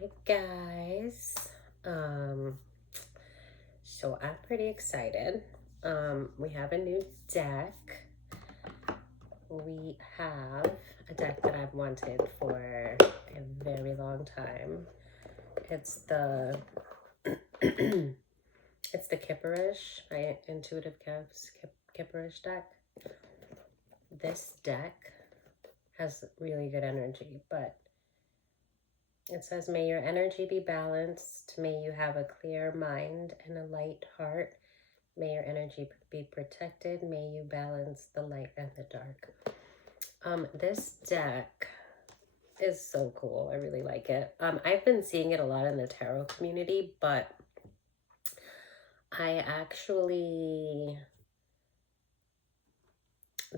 Hi guys. Um, so I'm pretty excited. We have a new deck. We have a deck that I've wanted for a very long time. It's the it's the Kipperish by Intuitive Kev's Kipperish deck. This deck has really good energy, but it says, may your energy be balanced. May you have a clear mind and a light heart. May your energy be protected. May you balance the light and the dark. This deck is so cool. I really like it. I've been seeing it a lot in the tarot community, but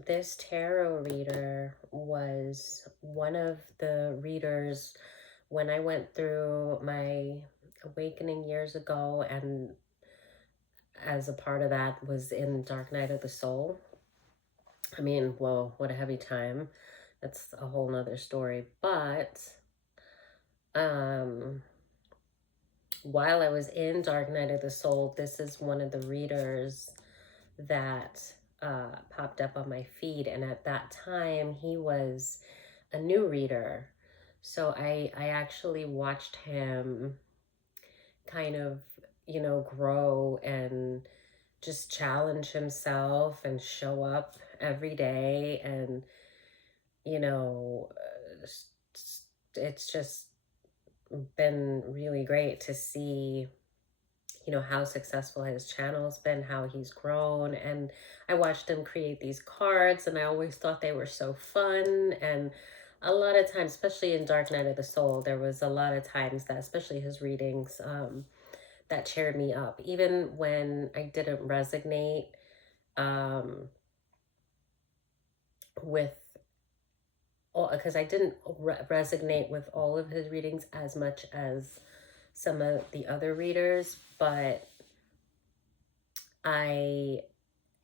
this tarot reader was one of the readers when I went through my awakening years ago, and as a part of that was in Dark Night of the Soul. I mean, whoa, what a heavy time. That's a whole nother story. But while I was in Dark Night of the Soul, this is one of the readers that popped up on my feed. And at that time, he was a new reader. So I actually watched him kind of, grow and just challenge himself and show up every day. And, you know, it's just been really great to see, how successful his channel's been, how he's grown. And I watched him create these cards, and I always thought they were so fun. And a lot of times, especially in Dark Night of the Soul, there was a lot of times that, especially his readings, that cheered me up. Even when I didn't resonate with all, because I didn't resonate with all of his readings as much as some of the other readers, but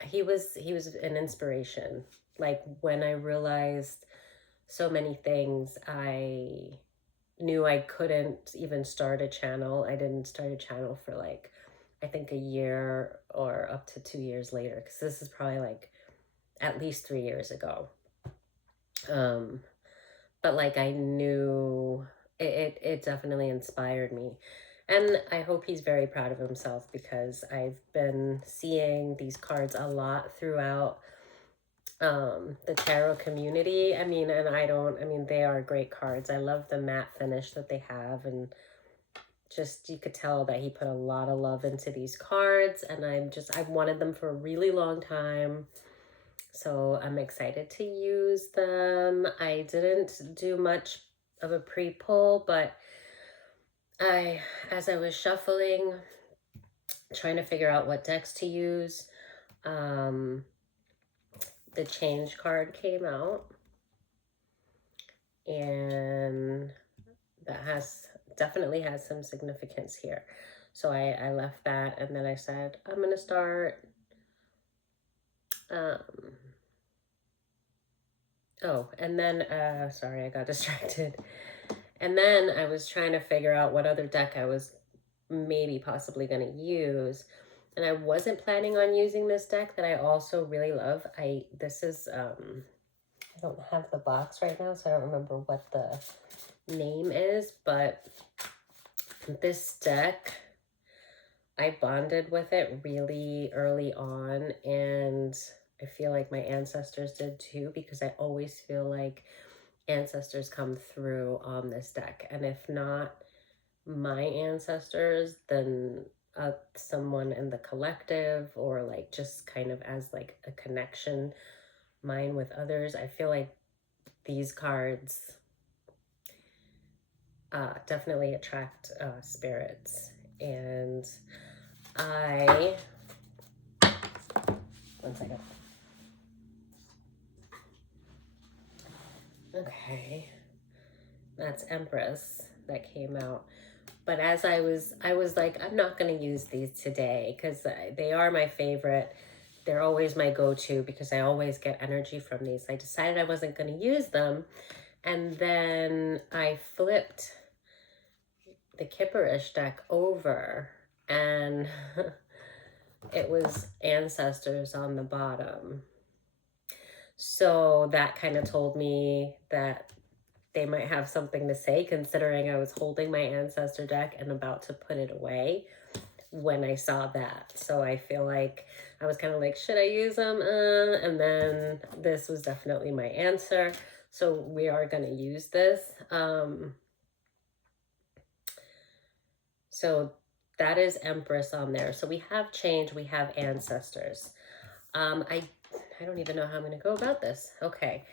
he was an inspiration. Like, when I realized so many things, I knew I couldn't even start a channel. I didn't start a channel for like, I think a year or up to 2 years later, because this is probably like at least 3 years ago. But like, I knew it definitely inspired me. And I hope he's very proud of himself, because I've been seeing these cards a lot throughout the tarot community. I mean, they are great cards. I love the matte finish that they have, and just, you could tell that he put a lot of love into these cards, and I've wanted them for a really long time. So I'm excited to use them. I didn't do much of a pre-pull, but as I was shuffling, trying to figure out what decks to use, the change card came out, and that definitely has some significance here. So I left that, and then I said, I'm going to start, and then, sorry, I got distracted. And then I was trying to figure out what other deck I was maybe possibly going to use. And I wasn't planning on using this deck that I also really love. This is, I don't have the box right now, so I don't remember what the name is, but this deck, I bonded with it really early on, and I feel like my ancestors did too, because I always feel like ancestors come through on this deck. And if not my ancestors, then someone in the collective, or like just kind of as like a connection, mine with others. I feel like these cards definitely attract spirits. And one second. Okay, that's Empress that came out. But as I was like, I'm not going to use these today, because they are my favorite. They're always my go-to, because I always get energy from these. I decided I wasn't going to use them, and then I flipped the Kipperish deck over, and it was ancestors on the bottom. So that kind of told me that they might have something to say, considering I was holding my ancestor deck and about to put it away when I saw that. So I feel like I was kind of like, should I use them? And then this was definitely my answer. So we are going to use this. So that is Empress on there. So we have change, we have ancestors. I don't even know how I'm going to go about this. Okay.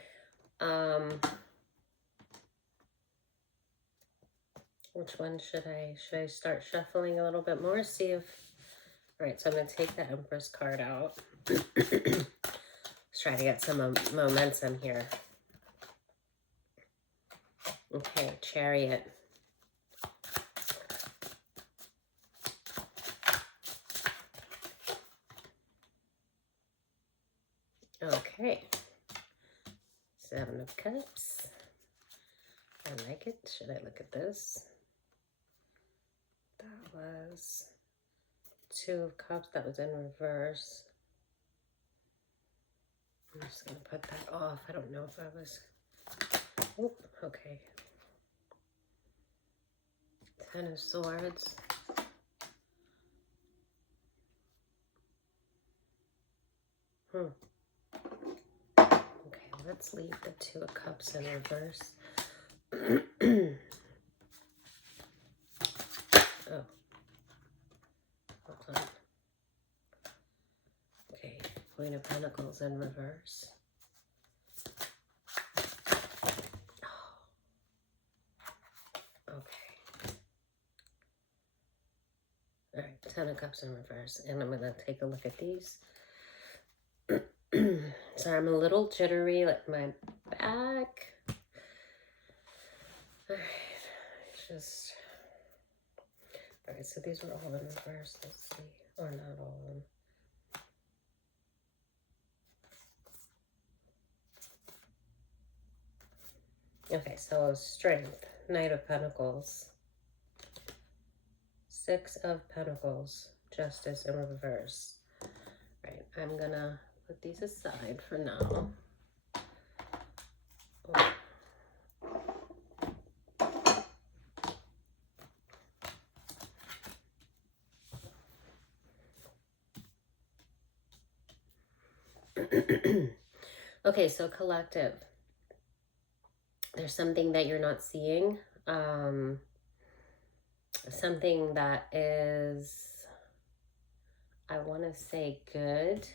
Which one should I start shuffling a little bit more? See if, all right, so I'm going to take the Empress card out. Let's try to get some momentum here. Okay, Chariot. Okay. Seven of Cups. I like it. Should I look at this? That was Two of Cups. That was in reverse. I'm just going to put that off. I don't know if I was... Oh, okay. Ten of Swords. Okay, let's leave the Two of Cups in reverse. Oh. Hold on. Okay, Queen of Pentacles in reverse. Okay. All right, Ten of Cups in reverse. And I'm going to take a look at these. Sorry, I'm a little jittery, like my back. All right, just... All right, so these were all in reverse. Let's see. Or not all of them. Okay, so Strength, Knight of Pentacles, Six of Pentacles, Justice in reverse. Right, I'm gonna put these aside for now. Oh. Okay, so collective. There's something that you're not seeing. Something that is, I want to say, good.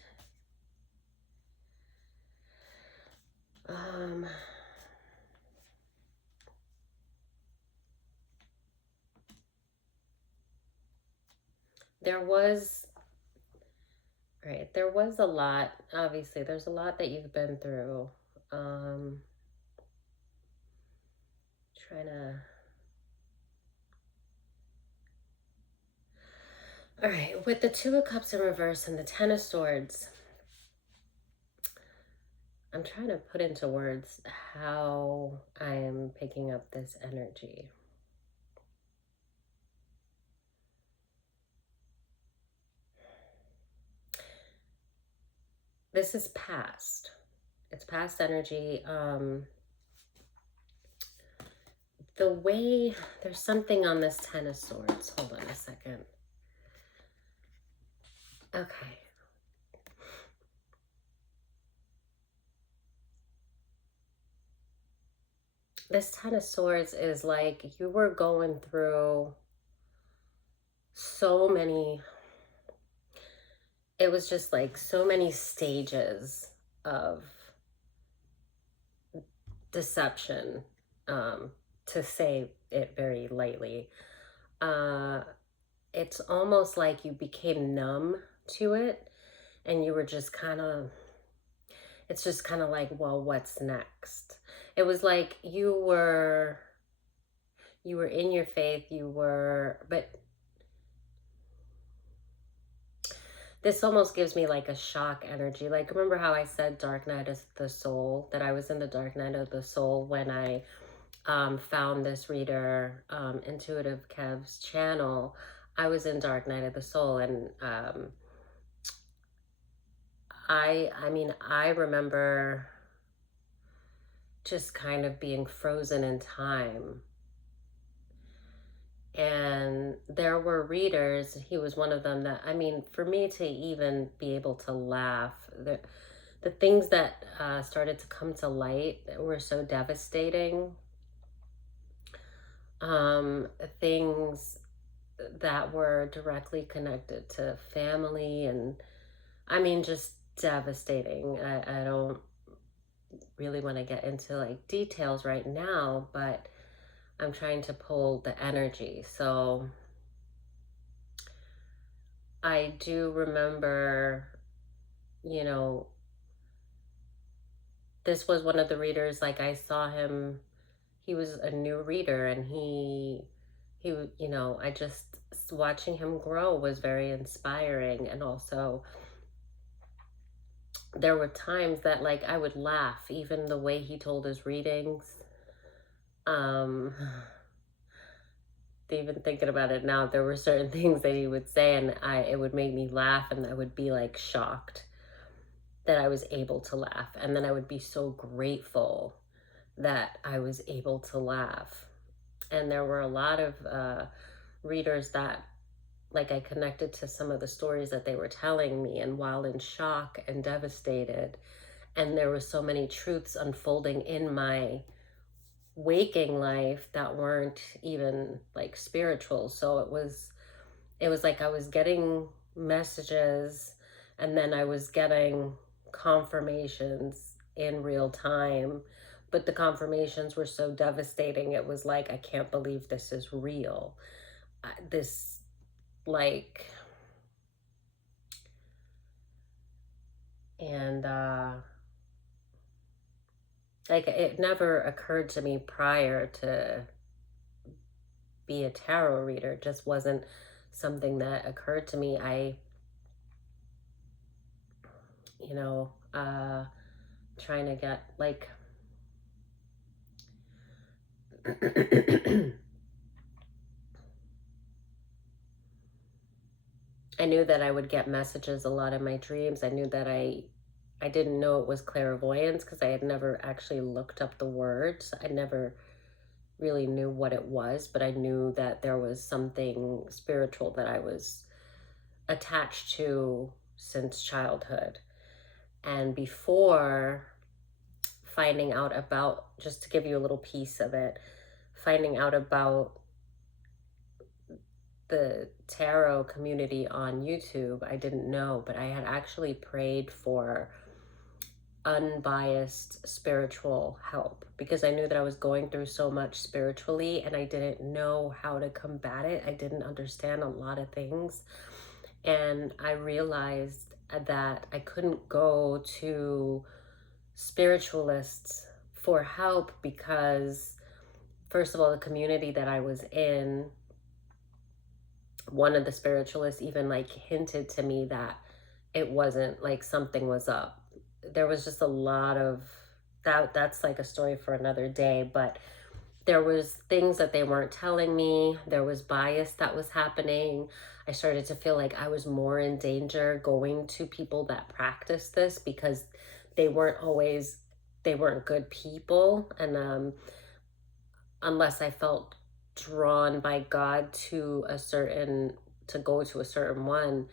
There was a lot. Obviously, there's a lot that you've been through. Trying to... All right, with the Two of Cups in reverse and the Ten of Swords, I'm trying to put into words how I am picking up this energy. This is past. It's past energy. The way, there's something on this Ten of Swords. Hold on a second. Okay. This Ten of Swords is like you were going through so many, it was just like so many stages of deception, to say it very lightly. It's almost like you became numb to it and you were just kind of, it's just kind of like, well, what's next? It was like you were in your faith, but this almost gives me like a shock energy. Like, remember how I said Dark Night of the Soul, that I was in the Dark Night of the Soul when I found this reader, Intuitive Kev's channel, I was in Dark Night of the Soul, and I mean, I remember just kind of being frozen in time. And there were readers, he was one of them, that, I mean, for me to even be able to laugh, the things that started to come to light were so devastating. Things that were directly connected to family, and I mean, just devastating. I don't really want to get into like details right now, but I'm trying to pull the energy. So I do remember, you know, this was one of the readers, like I saw him, he was a new reader, and you know, I just, watching him grow was very inspiring. And also there were times that like I would laugh, even the way he told his readings. Um, even thinking about it now, there were certain things that he would say, and it would make me laugh, and I would be like shocked that I was able to laugh, and then I would be so grateful that I was able to laugh. And there were a lot of readers that, like, I connected to some of the stories that they were telling me, and while in shock and devastated, and there were so many truths unfolding in my waking life that weren't even like spiritual. So it was like I was getting messages, and then I was getting confirmations in real time, but the confirmations were so devastating. It was like, I can't believe this is real. This, like, and like, it never occurred to me prior to be a tarot reader. It just wasn't something that occurred to me. You know, trying to get like I knew that I would get messages a lot in my dreams. I knew that I didn't know it was clairvoyance because I had never actually looked up the words. I never really knew what it was, but I knew that there was something spiritual that I was attached to since childhood. And before finding out about, just to give you a little piece of it, finding out about the tarot community on YouTube, I didn't know, but I had actually prayed for unbiased spiritual help because I knew that I was going through so much spiritually, and I didn't know how to combat it. I didn't understand a lot of things, and I realized that I couldn't go to spiritualists for help because, first of all, the community that I was in, one of the spiritualists even like hinted to me that it wasn't, like, something was up. There was just a lot of that's like a story for another day, but there was things that they weren't telling me. There was bias that was happening. I started to feel like I was more in danger going to people that practice this because they weren't always, they weren't good people. And unless I felt drawn by God to a certain, to go to a certain one,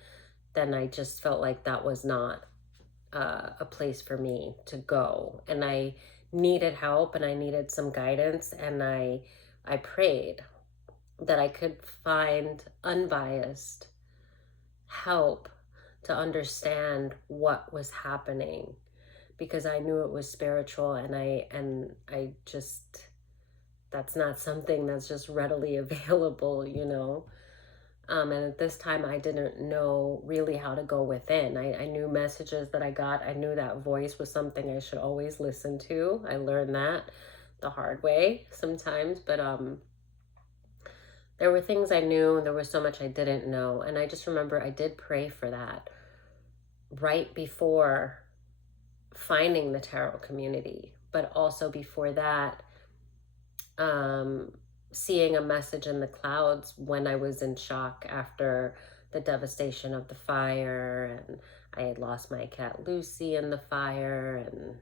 then I just felt like that was not a place for me to go. And I needed help, and I needed some guidance, and I prayed that I could find unbiased help to understand what was happening, because I knew it was spiritual, and I just, that's not something that's just readily available, you know. And at this time, I didn't know really how to go within. I knew messages that I got. I knew that voice was something I should always listen to. I learned that the hard way sometimes, but there were things I knew. There was so much I didn't know. And I just remember I did pray for that right before finding the tarot community. But also before that, um, seeing a message in the clouds when I was in shock after the devastation of the fire, and I had lost my cat Lucy in the fire, and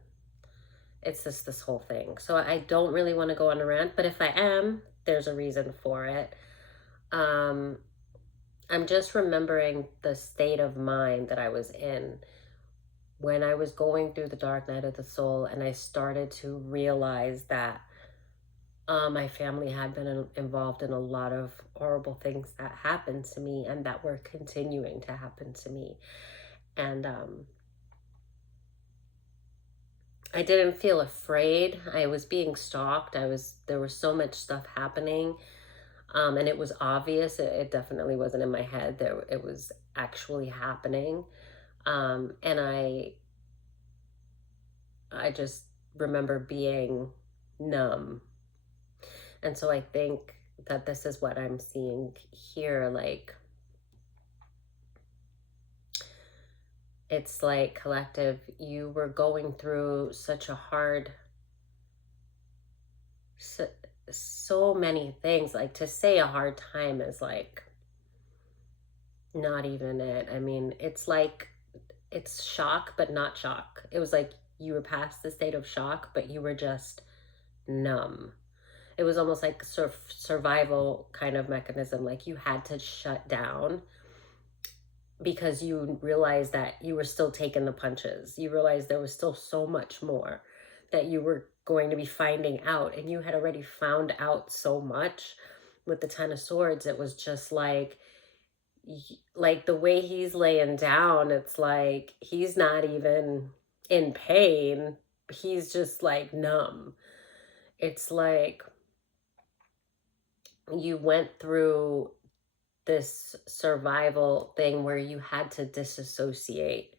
it's just this whole thing. So I don't really want to go on a rant, but if I am, there's a reason for it. Um, I'm just remembering the state of mind that I was in when I was going through the dark night of the soul, and I started to realize that my family had been involved in a lot of horrible things that happened to me and that were continuing to happen to me. And I didn't feel afraid. I was being stalked. There was so much stuff happening. And it was obvious. It definitely wasn't in my head. It was actually happening. And I just remember being numb. And so I think that this is what I'm seeing here. Like, it's like, collective, you were going through such a hard, so many things. Like, to say a hard time is like not even it. I mean, it's like, it's shock, but not shock. It was like you were past the state of shock, but you were just numb. It was almost like survival kind of mechanism. Like, you had to shut down because you realized that you were still taking the punches. You realized there was still so much more that you were going to be finding out, and you had already found out so much with the Ten of Swords. It was just like the way he's laying down, it's like he's not even in pain. He's just like numb. It's like you went through this survival thing where you had to disassociate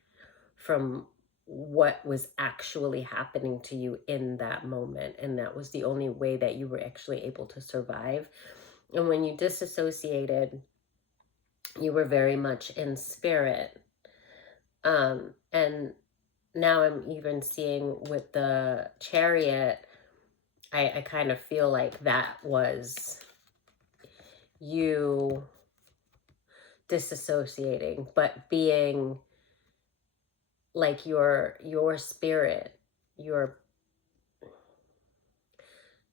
from what was actually happening to you in that moment. And that was the only way that you were actually able to survive. And when you disassociated, you were very much in spirit. And now I'm even seeing with the Chariot, I kind of feel like that was you disassociating, but being like your spirit, your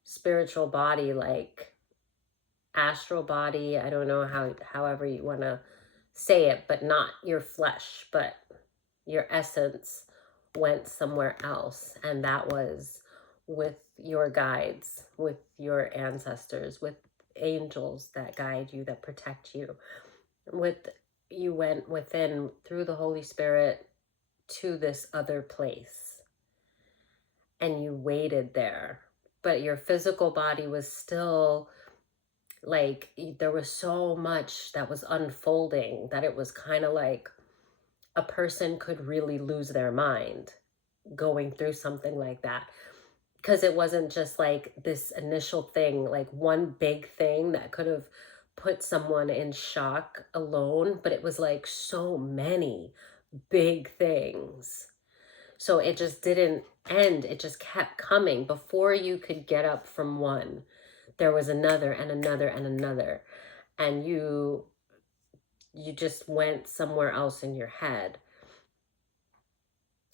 spiritual body, like astral body. I don't know however you want to say it, but not your flesh, but your essence went somewhere else. And that was with your guides, with your ancestors, with angels that guide you, that protect you. With you went within through the Holy Spirit to this other place, and you waited there, but your physical body was still like, there was so much that was unfolding that it was kind of like a person could really lose their mind going through something like that, because it wasn't just like this initial thing, like one big thing that could have put someone in shock alone, but it was like so many big things. So it just didn't end. It just kept coming. Before you could get up from one, there was another and another and another. And you just went somewhere else in your head.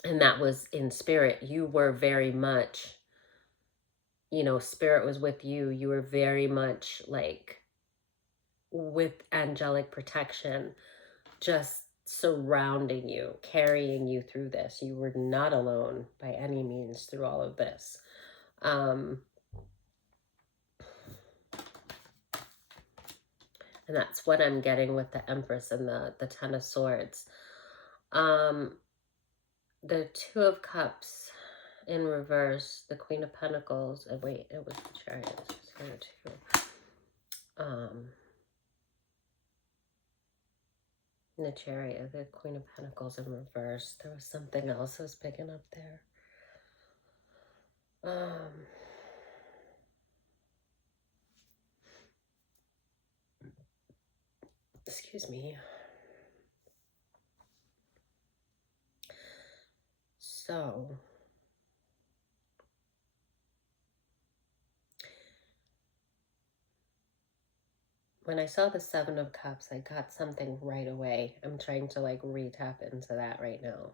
And that was in spirit. You were very much, spirit was with you. You were very much like with angelic protection, just surrounding you, carrying you through this. You were not alone by any means through all of this. And that's what I'm getting with the Empress and the Ten of Swords. The Two of Cups in reverse, the Queen of Pentacles. Wait, it was the Chariot. It was here too. The Chariot, the Queen of Pentacles in reverse. There was something else I was picking up there. Excuse me. So when I saw the Seven of Cups, I got something right away. I'm trying to like re-tap into that right now.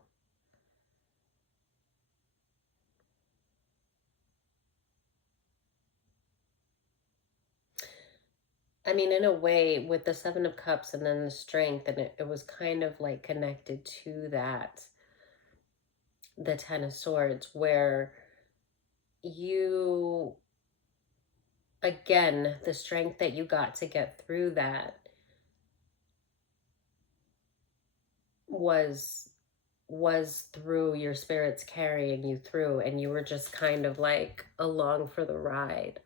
I mean, in a way, with the Seven of Cups and then the strength, and it was kind of like connected to that, the Ten of Swords, where you, again, the strength that you got to get through that was through your spirits carrying you through, and you were just kind of like along for the ride,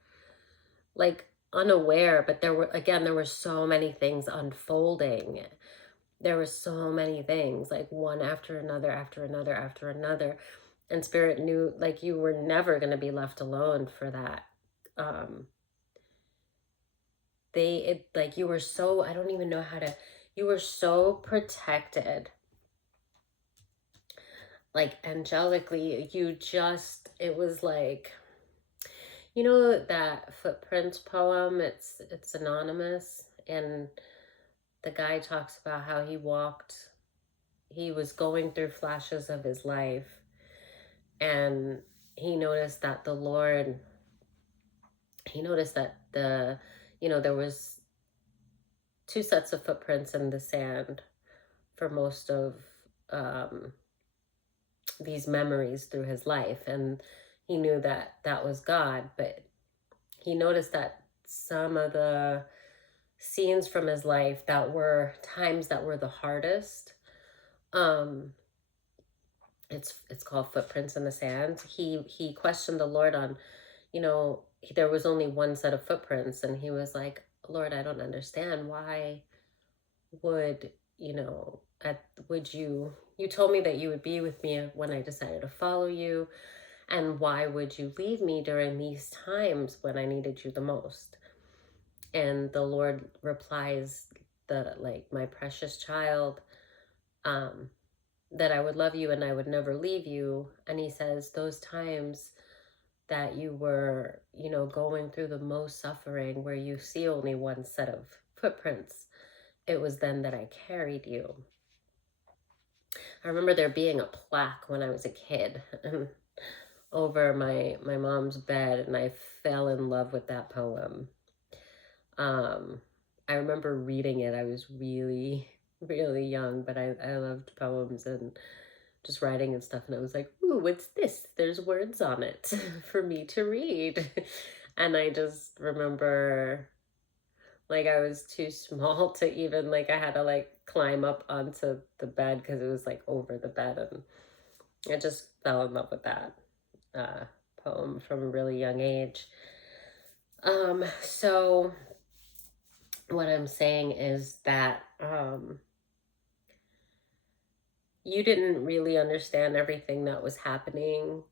like unaware. But there were so many things unfolding. There were so many things, like one after another, after another, after another. And spirit knew like you were never going to be left alone for that. um like you were so, I don't even know how to, you were so protected, like angelically. You just, it was like, you know that Footprints poem, it's anonymous, and the guy talks about how he was going through flashes of his life, and he noticed that the Lord, he noticed that there was two sets of footprints in the sand for most of um, these memories through his life. And he knew that that was God, but he noticed that some of the scenes from his life that were times that were the hardest, um, it's called Footprints in the Sand. He questioned the Lord on, there was only one set of footprints, and he was like, Lord, I don't understand. Why would, would you told me that you would be with me when I decided to follow you, and why would you leave me during these times when I needed you the most? And the Lord replies, the like, my precious child, um that I would love you and I would never leave you. And he says, those times that you were, going through the most suffering, where you see only one set of footprints, it was then that I carried you. I remember there being a plaque when I was a kid over my mom's bed, and I fell in love with that poem. Um, I remember reading it. I was really, really young, but I loved poems and just writing and stuff. And I was like, ooh, what's this? There's words on it for me to read. And I just remember, like, I was too small to even, like, I had to like climb up onto the bed because it was like over the bed. And I just fell in love with that uh, poem from a really young age. So what I'm saying is that you didn't really understand everything that was happening,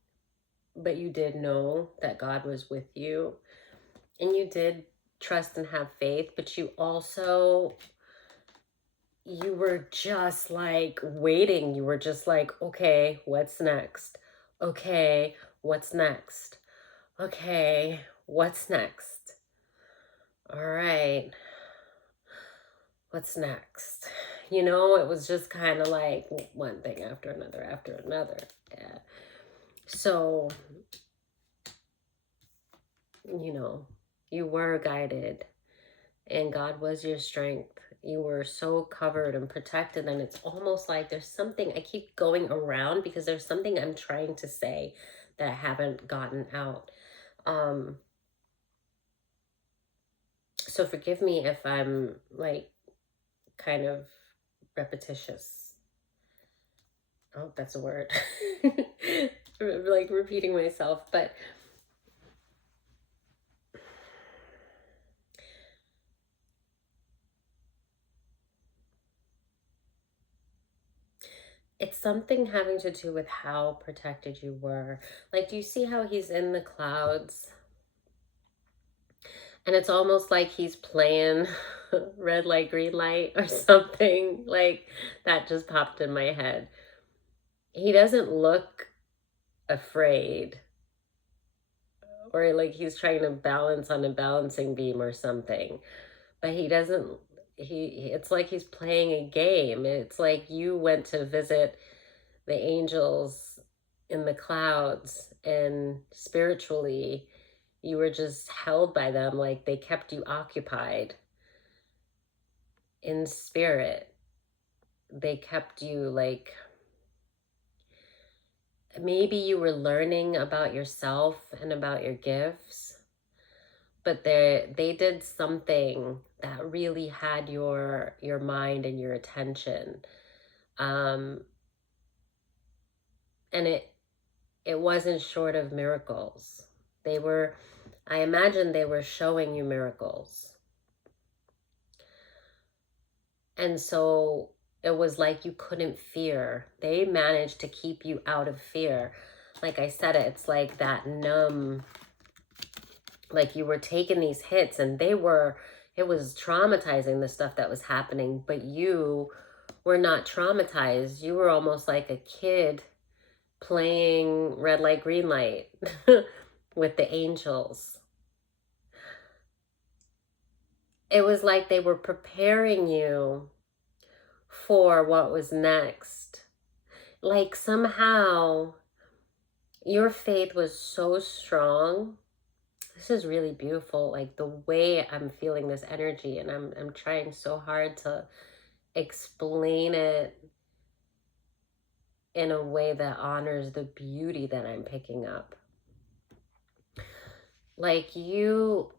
but you did know that God was with you, and you did trust and have faith. But you were just like waiting. You were just like, okay, what's next? Okay, what's next? Okay, what's next? All right, what's next? It was just kind of like one thing after another after another. Yeah. So, you were guided, and God was your strength. You were so covered and protected, and it's almost like there's something, I keep going around because there's something I'm trying to say that I haven't gotten out. So forgive me if I'm like kind of repetitious. Oh, that's a word. Like repeating myself, but it's something having to do with how protected you were. Like, do you see how he's in the clouds? And it's almost like he's playing red light, green light or something. Like, that just popped in my head. He doesn't look afraid, or like he's trying to balance on a balancing beam or something. but he doesn't, it's like he's playing a game. It's like you went to visit the angels in the clouds, and spiritually you were just held by them, like they kept you occupied in spirit. They kept you like, maybe you were learning about yourself and about your gifts, but they did something that really had your mind and your attention. um and it wasn't short of miracles. They were, I imagine they were showing you miracles. And so it was like you couldn't fear. They managed to keep you out of fear. Like I said, it's like that numb, like you were taking these hits and it was traumatizing, the stuff that was happening, but you were not traumatized. You were almost like a kid playing red light, green light with the angels. It was like they were preparing you for what was next. Like somehow your faith was so strong. This is really beautiful. Like the way I'm feeling this energy, and I'm trying so hard to explain it in a way that honors the beauty that I'm picking up. Like you,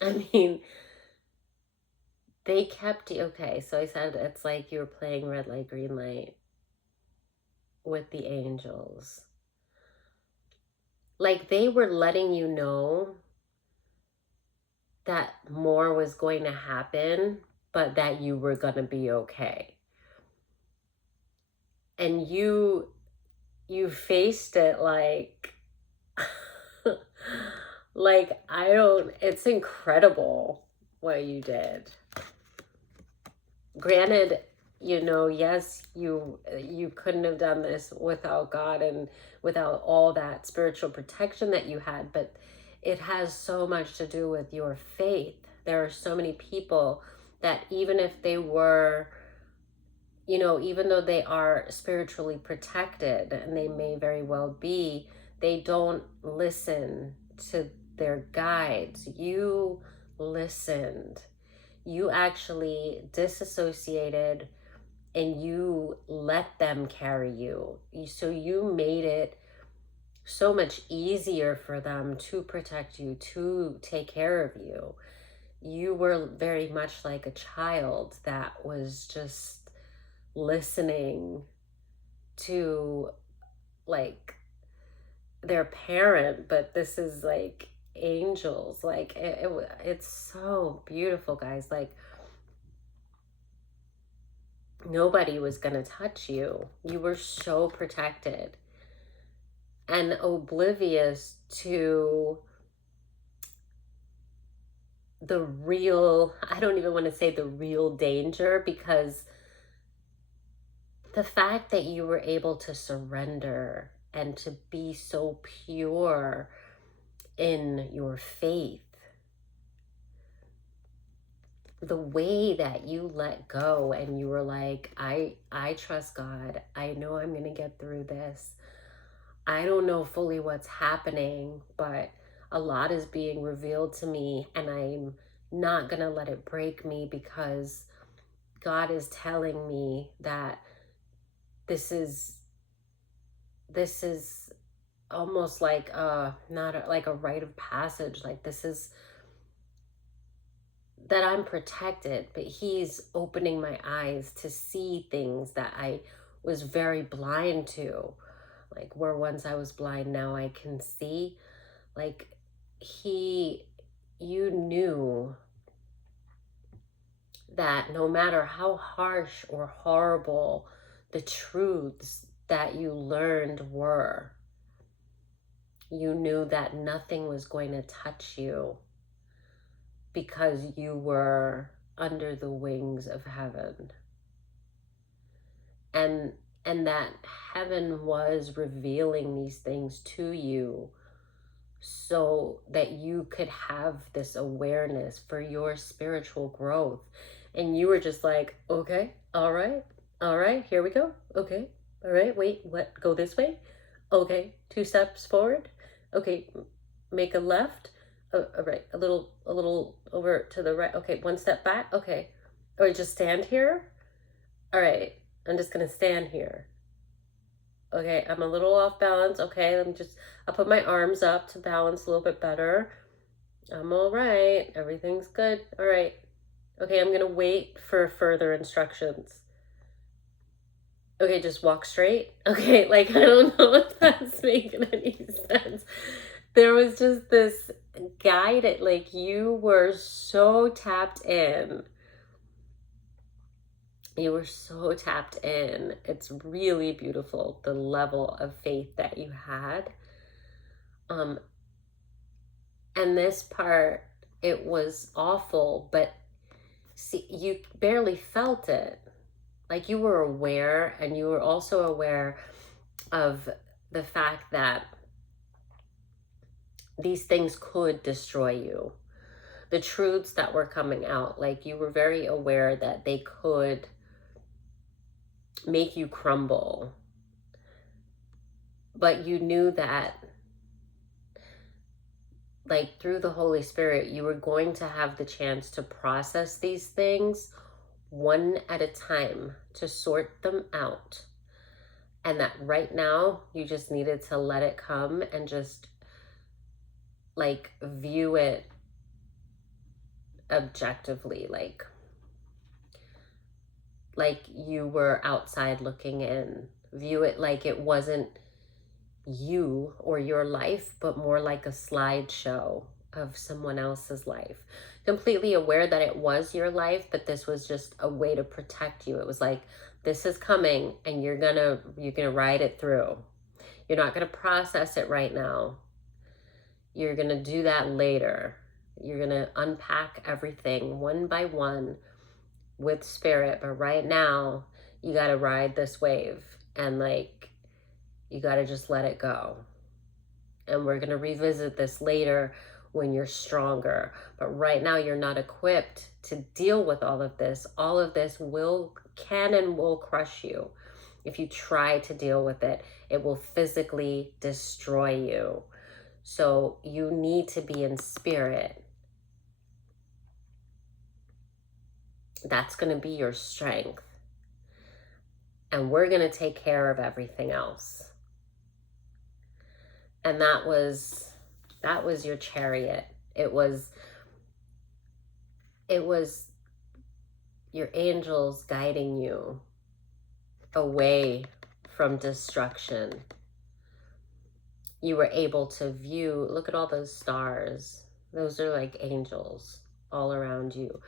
I mean, they kept you, okay, so I said it's like you were playing red light, green light with the angels. Like they were letting you know that more was going to happen, but that you were going to be okay. And you faced it like, like, I don't, it's incredible what you did. Granted, you know, yes, you couldn't have done this without God and without all that spiritual protection that you had, but it has so much to do with your faith. There are so many people that even if they were, you know, even though they are spiritually protected, and they may very well be, they don't listen to their guides. You listened. You actually disassociated and you let them carry you. So you made it so much easier for them to protect you, to take care of you. You were very much like a child that was just listening to like their parent, but this is like angels. Like it's so beautiful, guys. Like nobody was gonna touch you. You were so protected and oblivious to the real, I don't even want to say the real danger, because the fact that you were able to surrender and to be so pure in your faith, the way that you let go and you were like, I trust God. I know I'm going to get through this. I don't know fully what's happening, but a lot is being revealed to me, and I'm not going to let it break me, because God is telling me that this is almost like not like a rite of passage. Like this is that I'm protected, but he's opening my eyes to see things that I was very blind to. Like where once I was blind, now I can see. Like you knew that no matter how harsh or horrible the truths that you learned were, you knew that nothing was going to touch you, because you were under the wings of heaven. And that heaven was revealing these things to you so that you could have this awareness for your spiritual growth. And you were just like, okay, all right, here we go. Okay, all right, wait, what? Go this way? Okay, 2 steps forward. Okay, make a left. All right, a little over to the right. Okay, 1 step back. Okay, or just stand here. All right, I'm just gonna stand here. Okay, I'm a little off balance. Okay, I'll put my arms up to balance a little bit better. I'm all right. Everything's good. All right. Okay, I'm gonna wait for further instructions. Okay, just walk straight. Okay, like I don't know if that's making any sense. There was just this guided, like you were so tapped in. You were so tapped in. It's really beautiful, the level of faith that you had. Um, and this part, it was awful, but see, you barely felt it. Like you were aware, and you were also aware of the fact that these things could destroy you. The truths that were coming out, like you were very aware that they could make you crumble. But you knew that, like through the Holy Spirit, you were going to have the chance to process these things one at a time, to sort them out. And that right now, you just needed to let it come and just like view it objectively, like you were outside looking in. View it like it wasn't you or your life, but more like a slideshow of someone else's life. Completely aware that it was your life, but this was just a way to protect you. It was like, this is coming and you're gonna ride it through. You're not gonna process it right now. You're gonna do that later. You're gonna unpack everything one by one with spirit, but right now you gotta ride this wave, and like you gotta just let it go. And we're gonna revisit this later when you're stronger. But right now you're not equipped to deal with all of this. All of this can and will crush you. If you try to deal with it, it will physically destroy you. So you need to be in spirit. That's going to be your strength. And we're going to take care of everything else. And that was your chariot. It was your angels guiding you away from destruction. You were able to view, look at all those stars. Those are like angels all around you.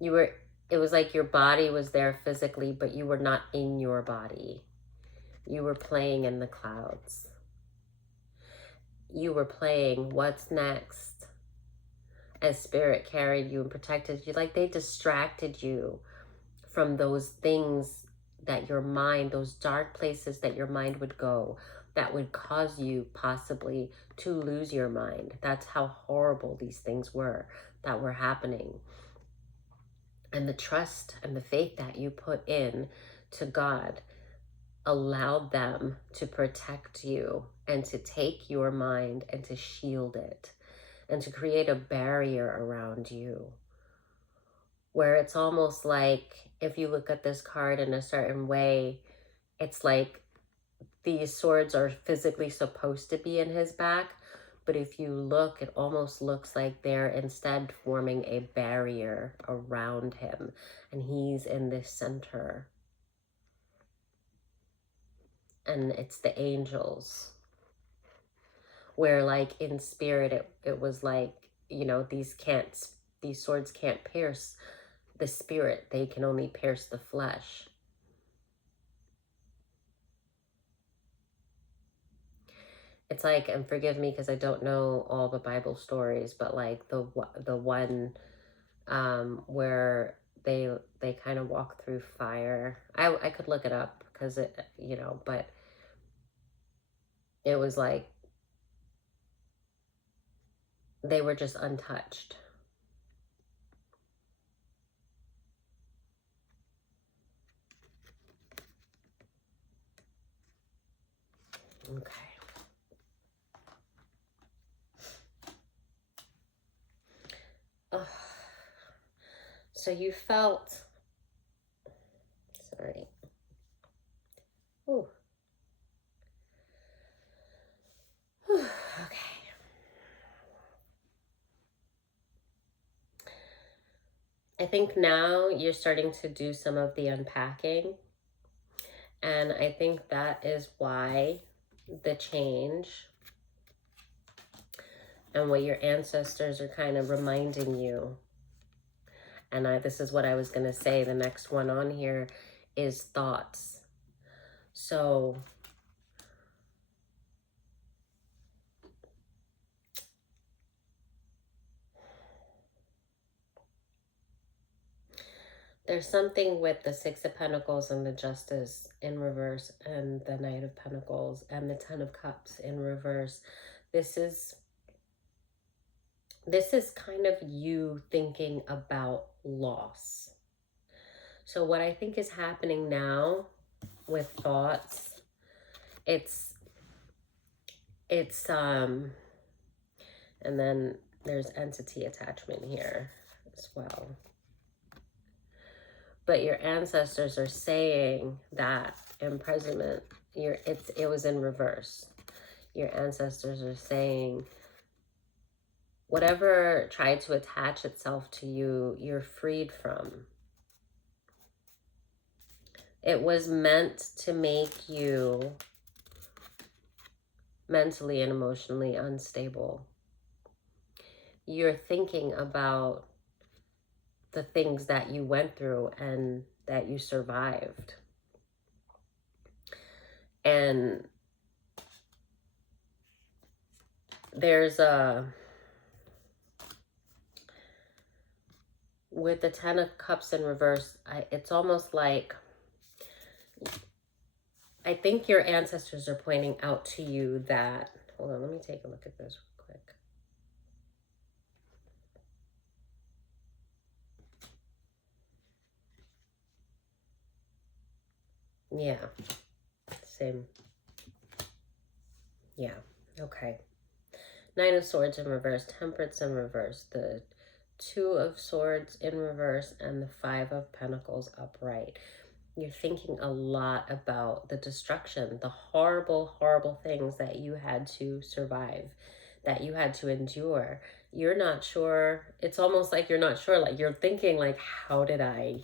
It was like your body was there physically, but you were not in your body. You were playing in the clouds. You were playing what's next, as spirit carried you and protected you. Like they distracted you from those things that your mind, those dark places that your mind would go, that would cause you possibly to lose your mind. That's how horrible these things were that were happening. And the trust and the faith that you put in to God allowed them to protect you and to take your mind and to shield it and to create a barrier around you, where it's almost like, if you look at this card in a certain way, it's like these swords are physically supposed to be in his back, but if you look, it almost looks like they're instead forming a barrier around him, and he's in the center. And it's the angels, where like in spirit, it was like, you know, these swords can't pierce the spirit. They can only pierce the flesh. It's like, and forgive me because I don't know all the Bible stories, but like the one where they kind of walk through fire. I could look it up because it, you know, but it was like they were just untouched. Okay. Ugh. So you felt, sorry. Ooh. Okay. I think now you're starting to do some of the unpacking. And I think that is why the change and what your ancestors are kind of reminding you. And this is what I was going to say. The next one on here is thoughts. So there's something with the Six of Pentacles and the Justice in reverse and the Knight of Pentacles and the Ten of Cups in reverse. This is kind of you thinking about loss. So what I think is happening now with thoughts, it's and then there's entity attachment here as well. But your ancestors are saying that imprisonment, it was in reverse. Your ancestors are saying whatever tried to attach itself to you, you're freed from. It was meant to make you mentally and emotionally unstable. You're thinking about the things that you went through and that you survived. And there's with the Ten of Cups in reverse, it's almost like, I think your ancestors are pointing out to you that, hold on, let me take a look at this real quick. Yeah, same. Yeah, okay. Nine of Swords in reverse, Temperance in reverse, the Two of Swords in reverse, and the Five of Pentacles upright. You're thinking a lot about the destruction, the horrible, horrible things that you had to survive, that you had to endure. You're not sure. It's almost like you're not sure. Like you're thinking like, how did I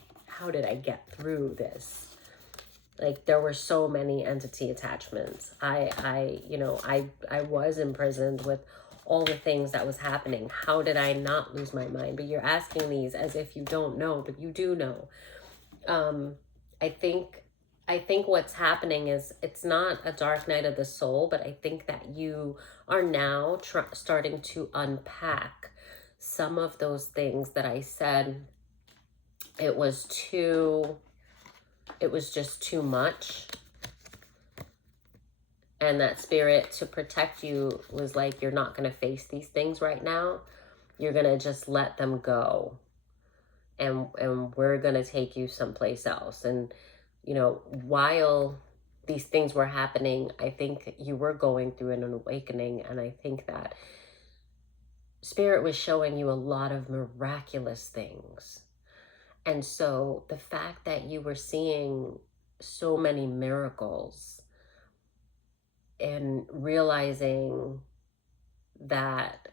get through this? Like there were so many entity attachments. I was imprisoned with all the things that was happening. How did I not lose my mind? But you're asking these as if you don't know, but you do know. I think what's happening is it's not a dark night of the soul, but I think that you are now starting to unpack some of those things that I said it was just too much. And that spirit to protect you was like, you're not going to face these things right now. You're going to just let them go. And we're going to take you someplace else. And, you know, while these things were happening, I think you were going through an awakening. And I think that Spirit was showing you a lot of miraculous things. And so the fact that you were seeing so many miracles and realizing that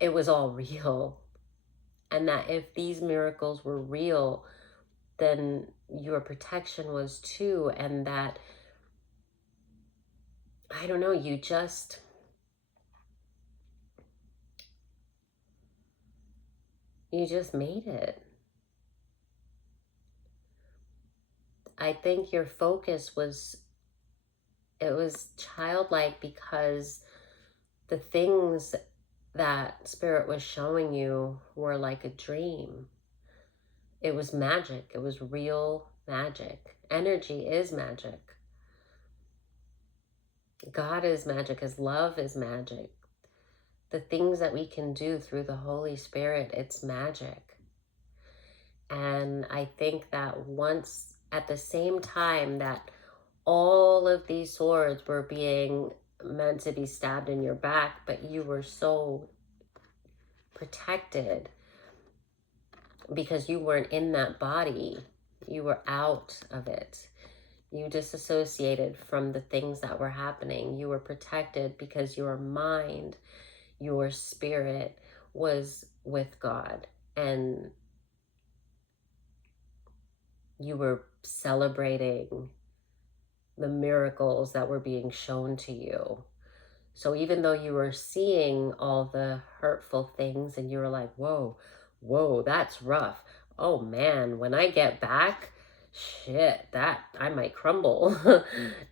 it was all real, and that if these miracles were real, then your protection was too, and that, I don't know, you just made it. I think your focus was, it was childlike, because the things that Spirit was showing you were like a dream. It was magic. It was real magic. Energy is magic. God is magic. His love is magic. The things that we can do through the Holy Spirit, it's magic. And I think that once, at the same time that all of these swords were being meant to be stabbed in your back, but you were so protected because you weren't in that body. You were out of it. You disassociated from the things that were happening. You were protected because your mind, your spirit was with God, and you were celebrating the miracles that were being shown to you. So even though you were seeing all the hurtful things and you were like, whoa, whoa, that's rough. Oh man, when I get back, shit, that I might crumble.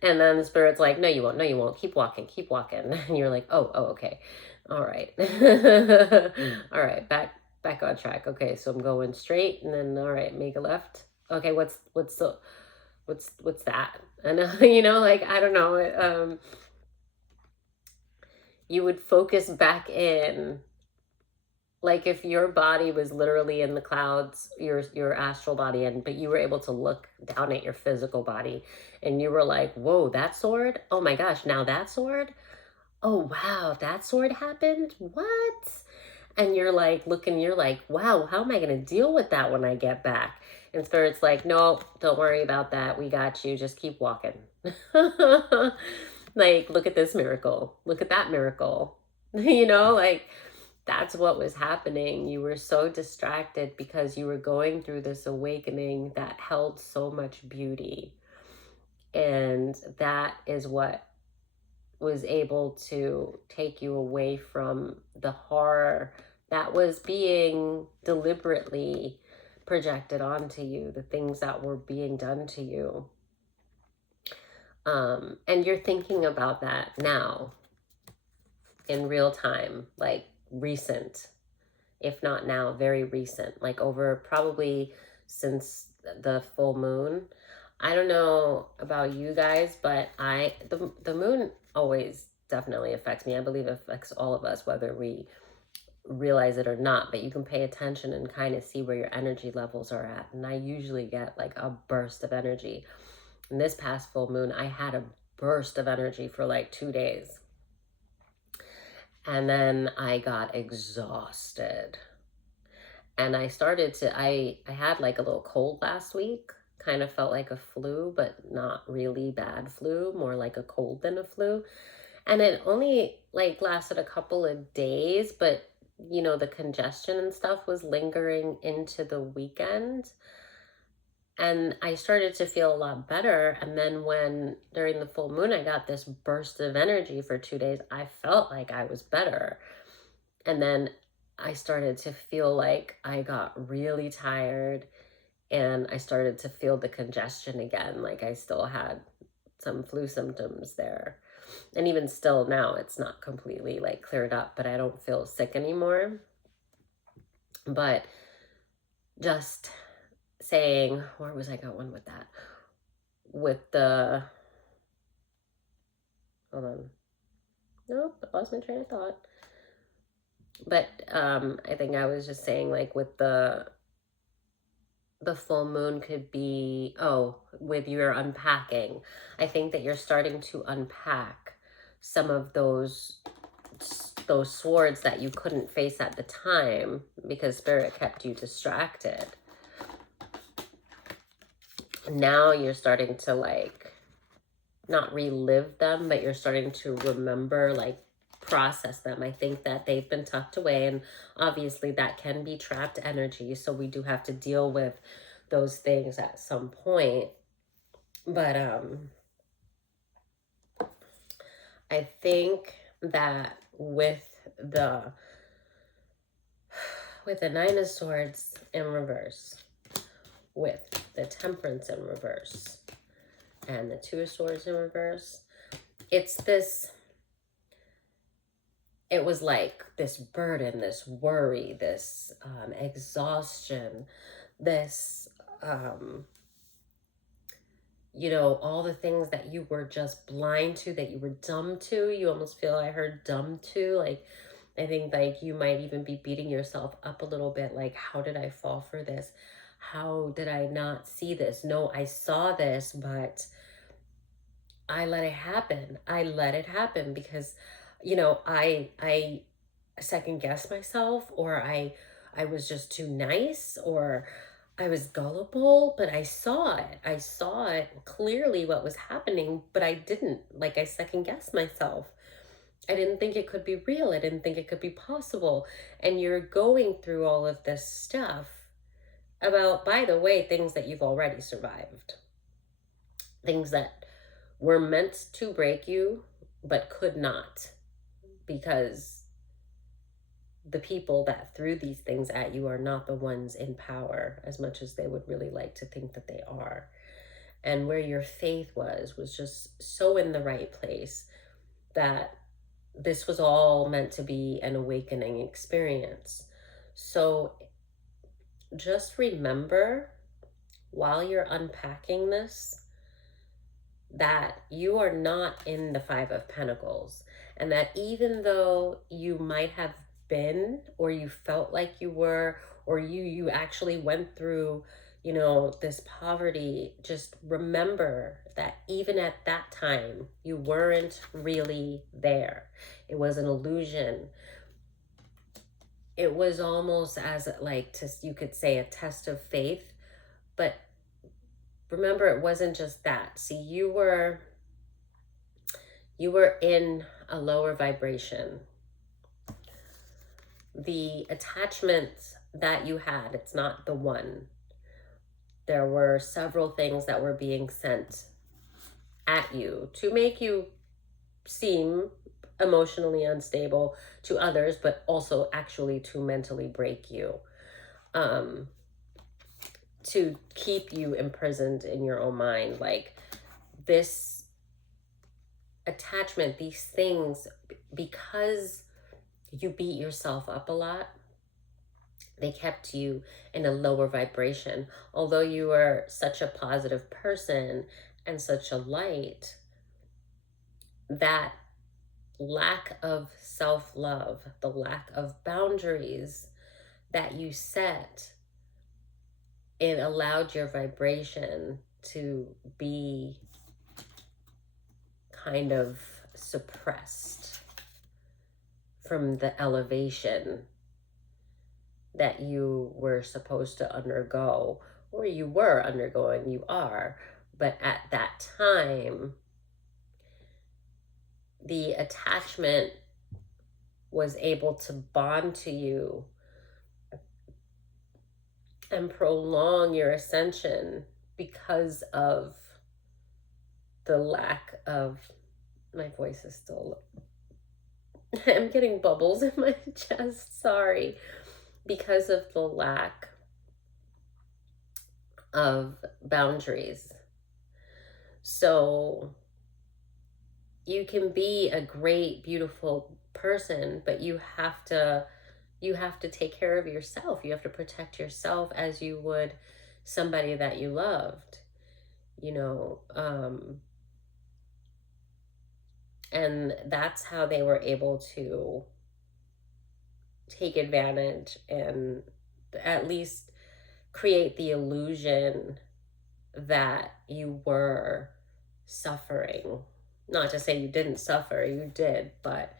And then the Spirit's like, no, you won't. No, you won't. Keep walking. Keep walking. And you're like, oh, okay. All right. All right. Back on track. Okay. So I'm going straight and then, all right, make a left. Okay. What's that? And like, I don't know. You would focus back in, like if your body was literally in the clouds, your astral body, but you were able to look down at your physical body and you were like, whoa, that sword, oh my gosh, now that sword, oh wow, that sword happened, what? And you're like looking, you're like, wow, how am I going to deal with that when I get back? And Spirit's like, no, don't worry about that, we got you, just keep walking. Like, look at this miracle, look at that miracle. Like, that's what was happening. You were so distracted because you were going through this awakening that held so much beauty. And that is what was able to take you away from the horror that was being deliberately projected onto you, the things that were being done to you. And you're thinking about that now in real time, like recent, if not now, very recent, like over probably since the full moon. I don't know about you guys, but the moon always definitely affects me. I believe it affects all of us, whether we realize it or not, but you can pay attention and kind of see where your energy levels are at. And I usually get like a burst of energy. In this past full moon, I had a burst of energy for like 2 days. And then I got exhausted. And I started to, I had like a little cold last week, kind of felt like a flu, but not really bad flu, more like a cold than a flu. And it only like lasted a couple of days, but the congestion and stuff was lingering into the weekend. And I started to feel a lot better. And then when during the full moon, I got this burst of energy for 2 days, I felt like I was better. And then I started to feel like I got really tired and I started to feel the congestion again. Like I still had some flu symptoms there. And even still now, it's not completely like cleared up, but I don't feel sick anymore. But just saying, where was I going with that? With the, hold on. Nope, I lost my train of thought. But I think I was just saying, like, with the full moon could be, with your unpacking. I think that you're starting to unpack some of those swords that you couldn't face at the time because Spirit kept you distracted. Now you're starting to like not relive them, but you're starting to remember, like process them. I think that they've been tucked away, and obviously that can be trapped energy, so we do have to deal with those things at some point. But I think that with the Nine of Swords in reverse, with the Temperance in reverse, and the Two of Swords in reverse, it was like this burden, this worry, this exhaustion, this you know, all the things that you were just blind to, that you were dumb to. You almost feel, I heard dumb to, like, I think like you might even be beating yourself up a little bit, like, how did I fall for this? How did I not see this? No, I saw this, but I let it happen. I let it happen because, you know, I second guessed myself, or I was just too nice, or I was gullible, but I saw it. I saw it clearly what was happening, but I didn't. Like, I second guessed myself. I didn't think it could be real. I didn't think it could be possible. And you're going through all of this stuff about, by the way, things that you've already survived. Things that were meant to break you, but could not, because the people that threw these things at you are not the ones in power, as much as they would really like to think that they are. And where your faith was just so in the right place, that this was all meant to be an awakening experience. So just remember, while you're unpacking this, that you are not in the Five of Pentacles, and that even though you might have been, or you felt like you were, or you actually went through, you know, this poverty, just remember that even at that time you weren't really there. It was an illusion. It was almost as like, to, you could say, a test of faith. But remember, it wasn't just that. See, you were in a lower vibration. The attachment that you had, it's not the one. There were several things that were being sent at you to make you seem emotionally unstable to others, but also actually to mentally break you, to keep you imprisoned in your own mind. Like, this attachment, these things, because you beat yourself up a lot, they kept you in a lower vibration. Although you were such a positive person and such a light, that lack of self-love, the lack of boundaries that you set, it allowed your vibration to be kind of suppressed from the elevation that you were supposed to undergo, or you were undergoing, you are. But at that time, the attachment was able to bond to you and prolong your ascension because of the lack of, my voice is still, I'm getting bubbles in my chest, sorry, because of the lack of boundaries. So you can be a great, beautiful person, but you have to take care of yourself. You have to protect yourself as you would somebody that you loved, you know. And that's how they were able to take advantage and at least create the illusion that you were suffering. Not to say you didn't suffer, you did, but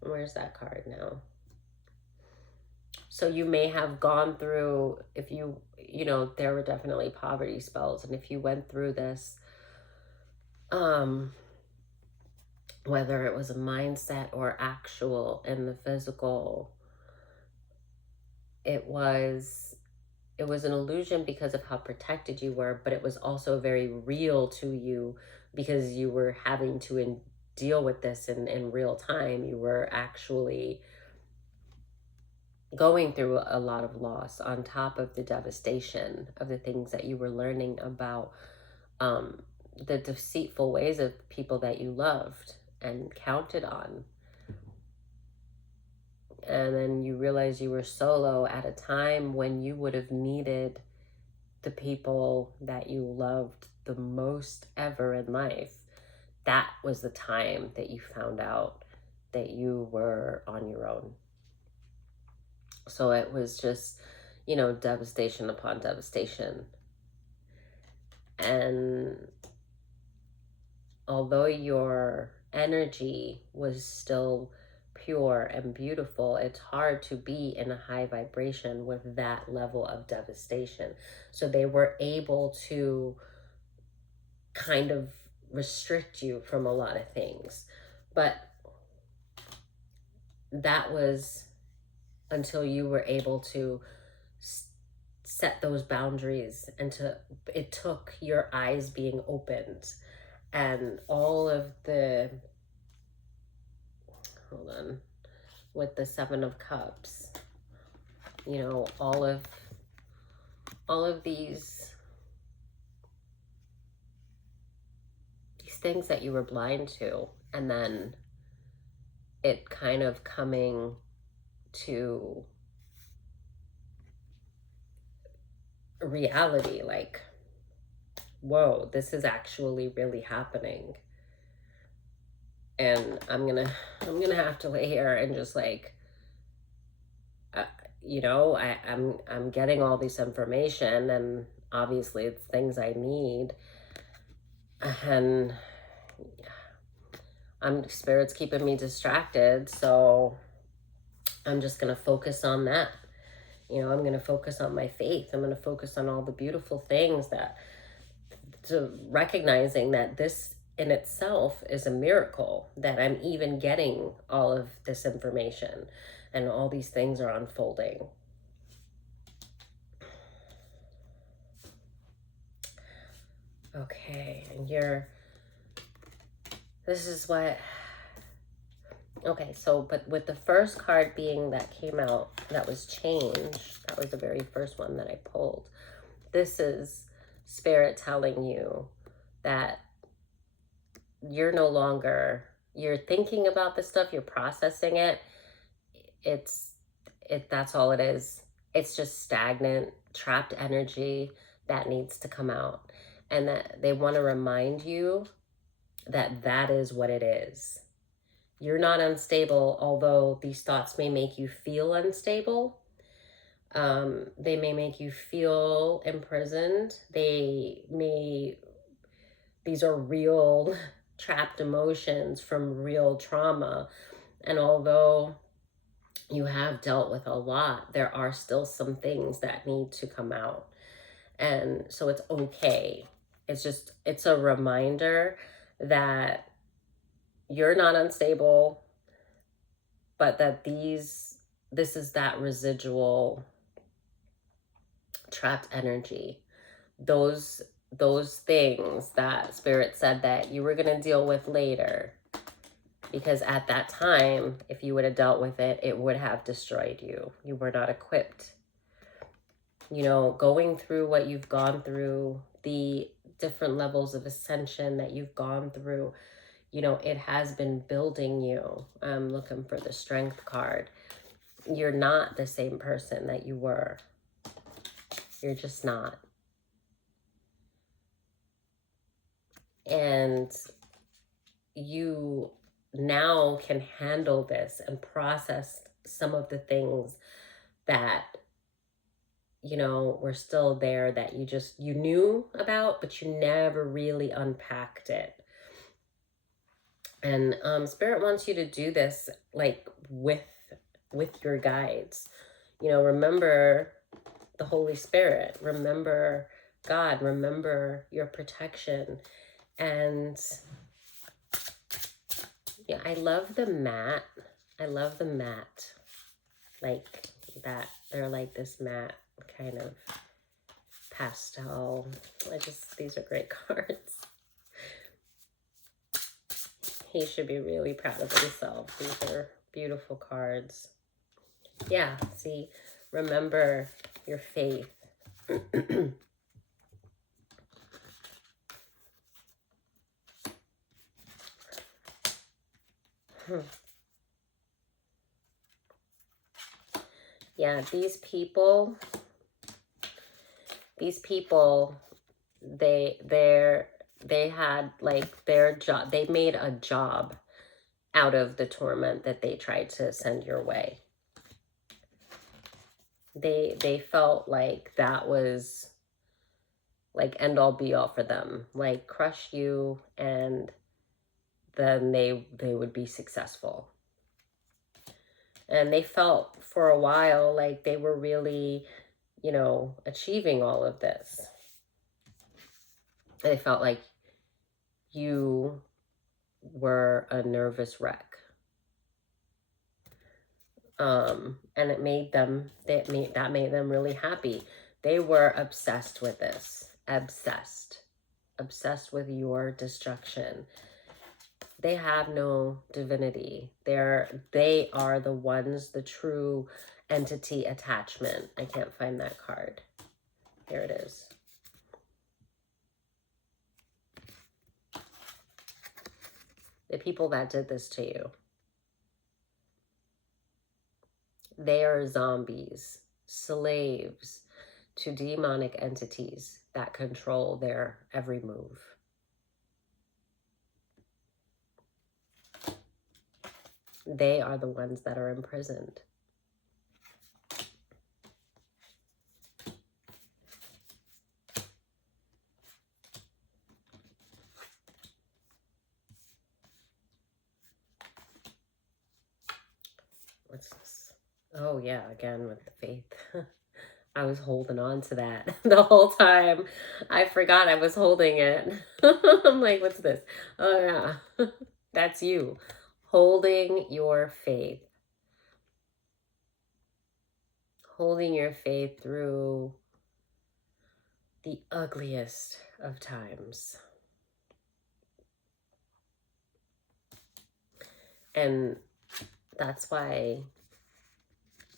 where's that card now? So you may have gone through, if you know, there were definitely poverty spells, and if you went through this, whether it was a mindset or actual in the physical, it was an illusion because of how protected you were, but it was also very real to you because you were having to deal with this in real time. You were actually going through a lot of loss on top of the devastation of the things that you were learning about, the deceitful ways of people that you loved and counted on. And then you realize you were solo at a time when you would have needed the people that you loved the most ever in life, that was the time that you found out that you were on your own. So it was just, you know, devastation upon devastation. And although your energy was still pure and beautiful, it's hard to be in a high vibration with that level of devastation. So they were able to kind of restrict you from a lot of things. But that was until you were able to set those boundaries, and it took your eyes being opened and all of the, hold on, with the Seven of Cups, you know, all of these things that you were blind to, and then it kind of coming to reality, like, whoa, this is actually really happening. And I'm gonna have to lay here and just like, you know, I'm getting all this information, and obviously it's things I need, and spirit's keeping me distracted, so I'm just gonna focus on that. You know, I'm gonna focus on my faith. I'm gonna focus on all the beautiful things, that to recognizing that this in itself is a miracle, that I'm even getting all of this information and all these things are unfolding. Okay, and this is what, okay, so, but with the first card being that came out, that was change, that was the very first one that I pulled. This is Spirit telling you that you're no longer, you're thinking about this stuff, you're processing it. That's all it is. It's just stagnant, trapped energy that needs to come out. And that they want to remind you that that is what it is. You're not unstable, although these thoughts may make you feel unstable. They may make you feel imprisoned. These are real trapped emotions from real trauma. And although you have dealt with a lot, there are still some things that need to come out. And so it's okay. It's a reminder that you're not unstable, but that this is that residual trapped energy. Those things that Spirit said that you were going to deal with later, because at that time, if you would have dealt with it, it would have destroyed you. You were not equipped. You know, going through what you've gone through, the different levels of ascension that you've gone through, you know, it has been building you. I'm looking for the Strength card. You're not the same person that you were. You're just not. And you now can handle this and process some of the things that, you know, were still there, that you knew about, but you never really unpacked it. And Spirit wants you to do this like with your guides. You know, remember the Holy Spirit, remember God, remember your protection. And yeah, I love the mat. I love the mat. Like that. They're like this matte kind of pastel. These are great cards. He should be really proud of himself. These are beautiful cards. Yeah, see, remember your faith. Yeah, these people They had like their job. They made a job out of the torment that they tried to send your way. They felt like that was like end all be all for them, like crush you, and then they would be successful. And they felt for a while like they were really, you know, achieving all of this. They felt like you were a nervous wreck. And it made them, that made them really happy. They were obsessed with this, obsessed with your destruction. They have no divinity. They are the ones, the true entity attachment. I can't find that card. Here it is. The people that did this to you. They are zombies, slaves to demonic entities that control their every move. They are the ones that are imprisoned. What's this? Oh yeah, again with the faith. I was holding on to that the whole time. I forgot I was holding it. I'm like, what's this? Oh yeah, that's you. Holding your faith. Holding your faith through the ugliest of times. And that's why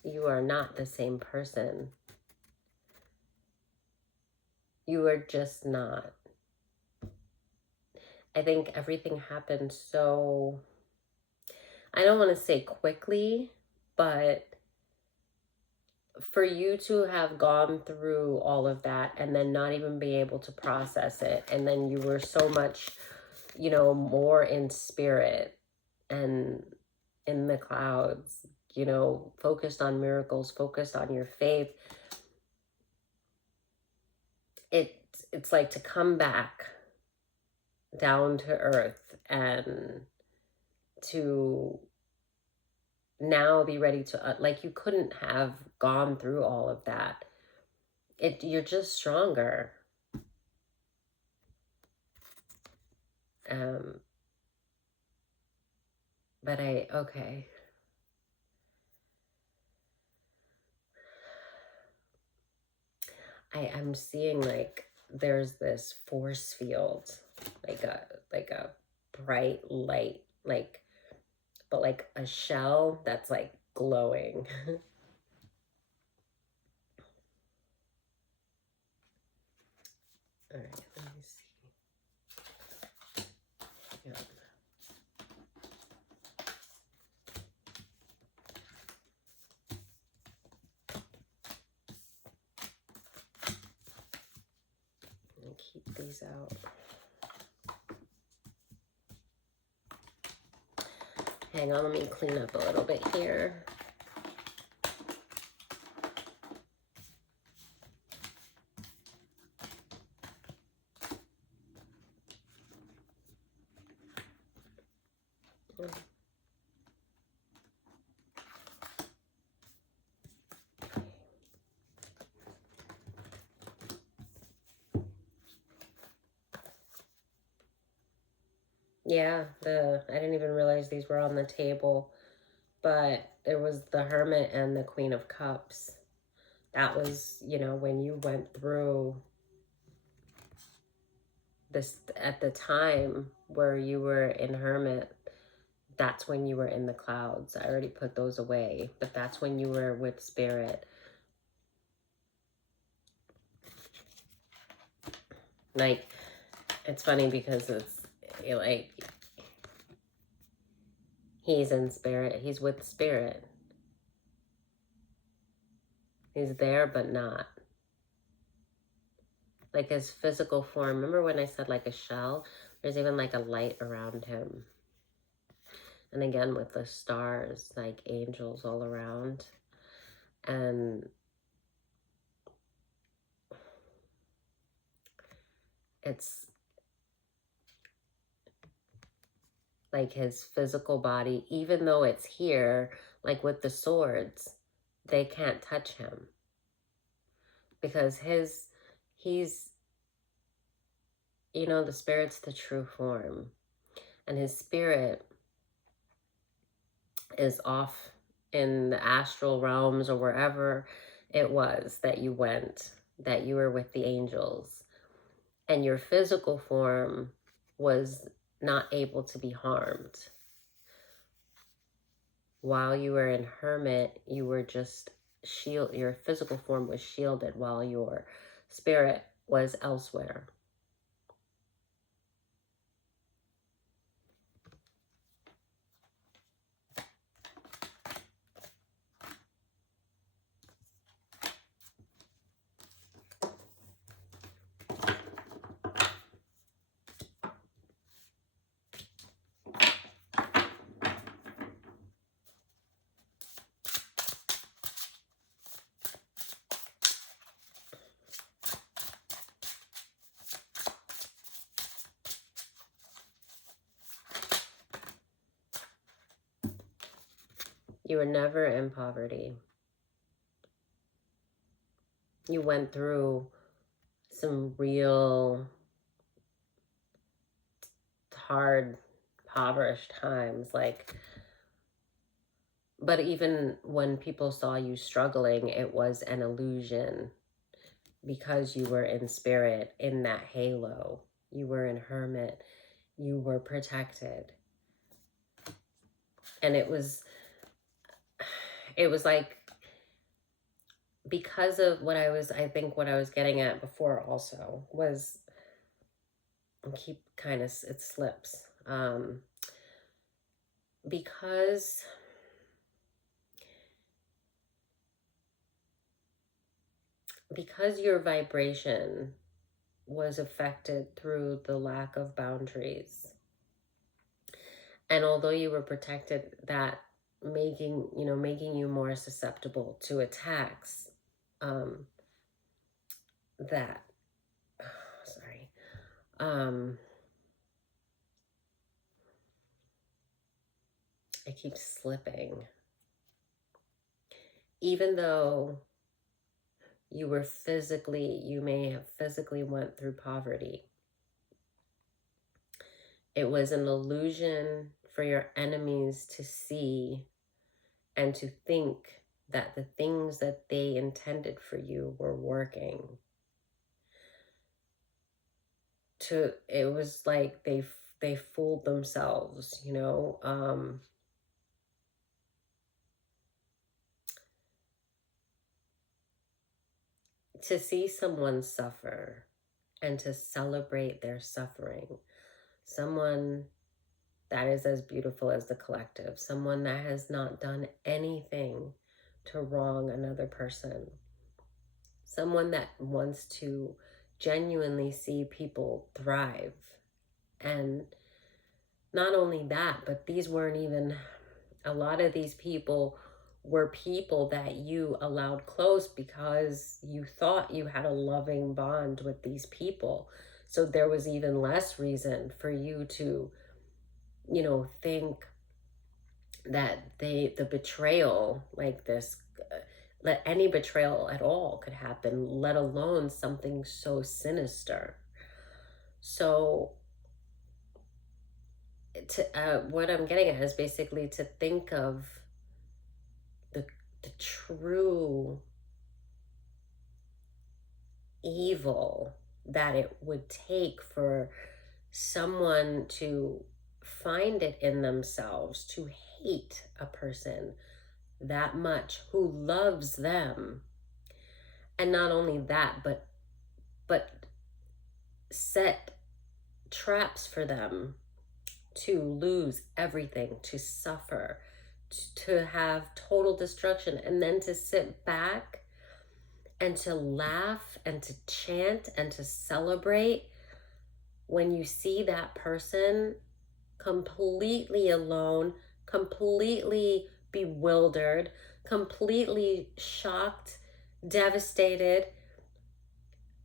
you are not the same person. You are just not. I think everything happened so, I don't want to say quickly, but for you to have gone through all of that and then not even be able to process it, and then you were so much, you know, more in spirit and in the clouds, you know, focused on miracles, focused on your faith. It's like to come back down to earth and to now be ready to, like, you couldn't have gone through all of that. You're just stronger. But okay. I'm seeing like there's this force field, like a bright light, like, but like a shell that's like glowing. All right, let me see. Yeah. I'll keep these out. Hang on, let me clean up a little bit here. Yeah, I didn't even realize these were on the table, but there was the Hermit and the Queen of Cups. That was, you know, when you went through this at the time where you were in Hermit, that's when you were in the clouds. I already put those away, but that's when you were with Spirit. Like, it's funny because it's like he's in Spirit. He's with Spirit. He's there, but not. like his physical form. Remember when I said like a shell? There's even like a light around him. And again, with the stars, like angels all around. And it's like his physical body, even though it's here, like with the swords, they can't touch him. Because he's, you know, the spirit's the true form. And his spirit is off in the astral realms or wherever it was that you went, that you were with the angels. And your physical form was not able to be harmed. While you were in hermit, you were just your physical form was shielded while your spirit was elsewhere. You were never in poverty. You went through some real hard, impoverished times, like, but even when people saw you struggling, it was an illusion because you were in spirit, in that halo. You were in hermit. You were protected. And it was like, because of what I think what I was getting at before also was, keep kind of, it slips. Because your vibration was affected through the lack of boundaries. And although you were protected, that making you more susceptible to attacks, that, sorry, I keep slipping. Even though you may have physically went through poverty, it was an illusion for your enemies to see and to think that the things that they intended for you were working. It was like they fooled themselves, you know. To see someone suffer and to celebrate their suffering, someone that is as beautiful as the collective, someone that has not done anything to wrong another person, someone that wants to genuinely see people thrive. And not only that, but these weren't even, a lot of these people were people that you allowed close because you thought you had a loving bond with these people. So there was even less reason for you to, you know, think that the betrayal like this, let any betrayal at all could happen, let alone something so sinister. So what I'm getting at is basically to think of the true evil that it would take for someone to find it in themselves to hate a person that much who loves them. And not only that, but set traps for them to lose everything, to suffer, to have total destruction, and then to sit back and to laugh and to chant and to celebrate when you see that person completely alone, completely bewildered, completely shocked, devastated,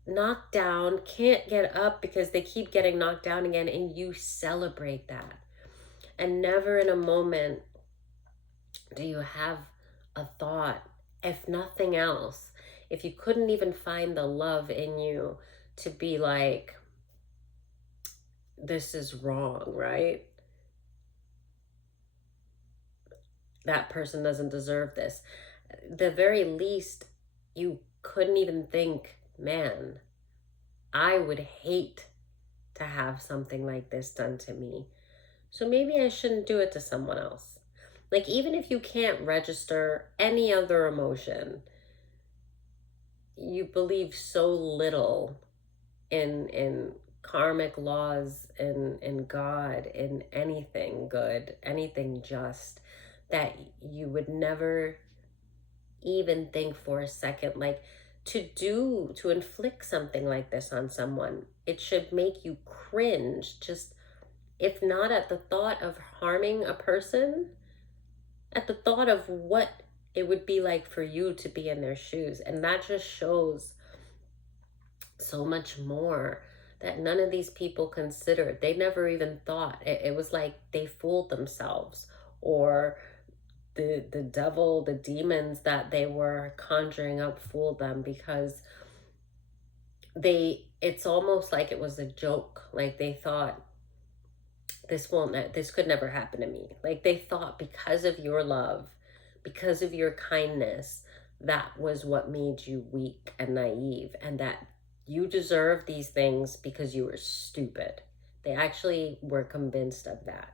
knocked down, can't get up because they keep getting knocked down again, and you celebrate that. And never in a moment do you have a thought, if nothing else, if you couldn't even find the love in you to be like, this is wrong, right? That person doesn't deserve this. The very least, you couldn't even think, man, I would hate to have something like this done to me. So maybe I shouldn't do it to someone else. Like, even if you can't register any other emotion, you believe so little in karmic laws, in God, in anything good, anything just, that you would never even think for a second, like, to inflict something like this on someone. It should make you cringe, just, if not at the thought of harming a person, at the thought of what it would be like for you to be in their shoes. And that just shows so much more that none of these people considered. They never even thought. It was like they fooled themselves, or the devil, the demons that they were conjuring up fooled them, because it's almost like it was a joke. Like, they thought, this could never happen to me. Like, they thought because of your love, because of your kindness, that was what made you weak and naive, and that you deserve these things because you were stupid. They actually were convinced of that.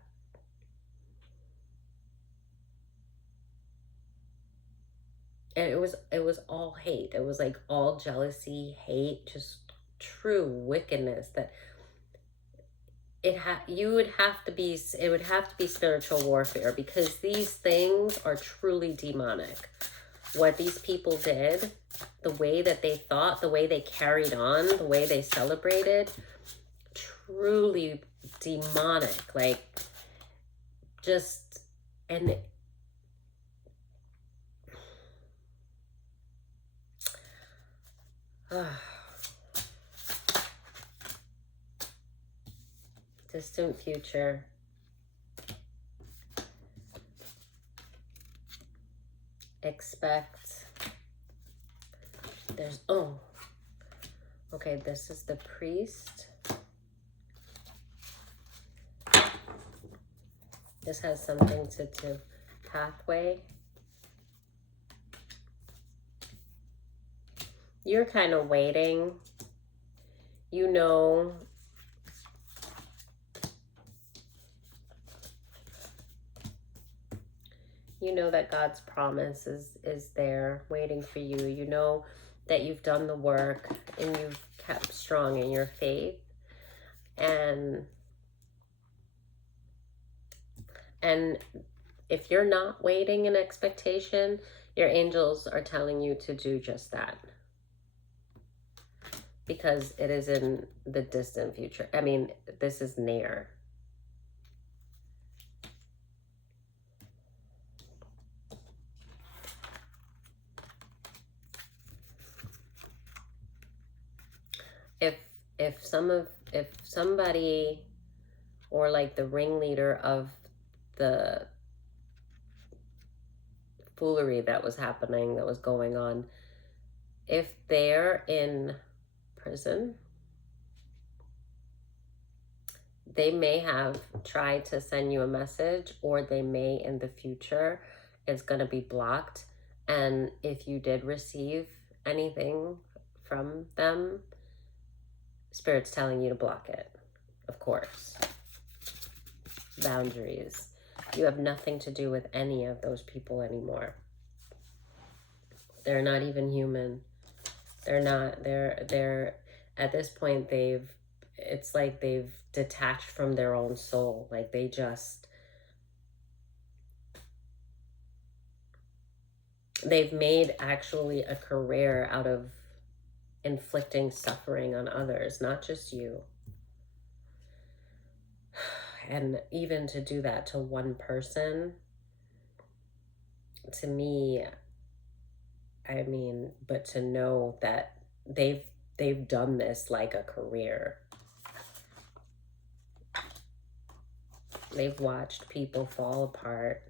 And it was all hate. It was like all jealousy, hate, just true wickedness. That it would have to be spiritual warfare, because these things are truly demonic. What these people did, the way that they thought, the way they carried on, the way they celebrated, truly demonic. Like, just, and distant future. Expect. There's, oh, okay, this is the priest. This has something to do, pathway. You're kind of waiting. You know, that God's promise is there waiting for you. You know that you've done the work and you've kept strong in your faith. And if you're not waiting in expectation, your angels are telling you to do just that. Because it is in the distant future. I mean, this is near. If somebody, or like the ringleader of the foolery that was happening, that was going on, if they're in prison, they may have tried to send you a message, or they may in the future, it's going to be blocked. And if you did receive anything from them, Spirit's telling you to block it, of course. Boundaries. You have nothing to do with any of those people anymore. They're not even human. They're at this point, it's like they've detached from their own soul. Like, they've made actually a career out of inflicting suffering on others, not just you. And even to do that to one person, to me, I mean, but to know that they've done this like a career. They've watched people fall apart,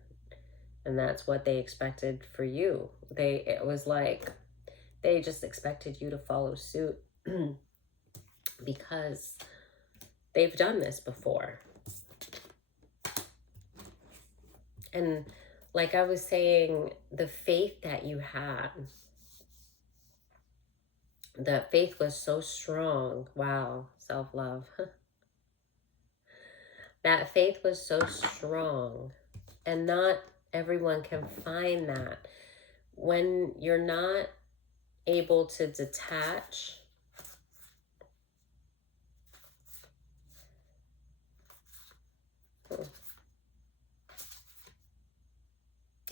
and that's what they expected for you. It was like they just expected you to follow suit because they've done this before. And like I was saying, the faith that you had, the faith was so strong. Wow, self-love. That faith was so strong, and not everyone can find that. When you're not able to detach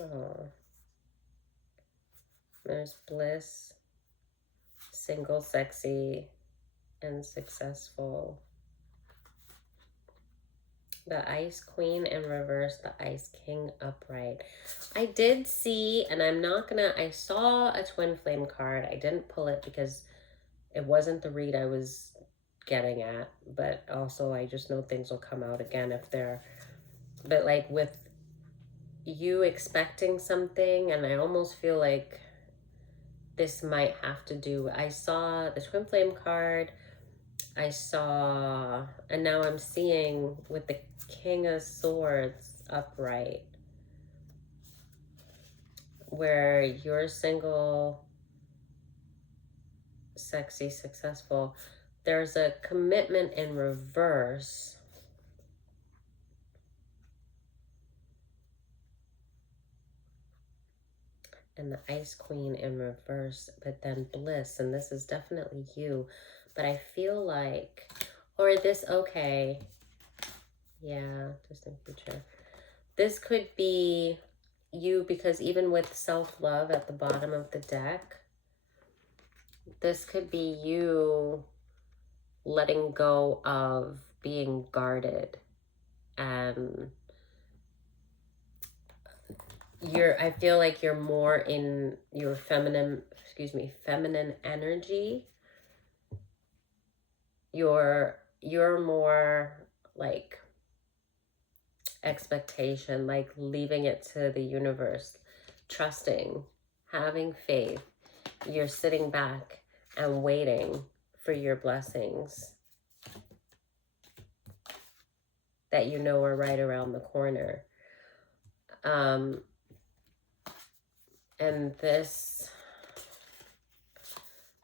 oh, there's bliss, single, sexy, and successful. The Ice Queen in reverse, the Ice King upright. I did see, and I saw a twin flame card. I didn't pull it because it wasn't the read I was getting at, but also I just know things will come out again if they're, but like with you expecting something, and I almost feel like this might have to do, I saw the twin flame card, I saw, and now I'm seeing with the King of Swords upright, where you're single, sexy, successful. There's a commitment in reverse. And the Ice Queen in reverse, but then bliss. And this is definitely you. But I feel like, or this, okay. Yeah, distant future. This could be you, because even with self-love at the bottom of the deck, this could be you letting go of being guarded, and I feel like you're more in your feminine energy. You're more like expectation, like leaving it to the universe, trusting, having faith. You're sitting back and waiting for your blessings that you know are right around the corner. And this,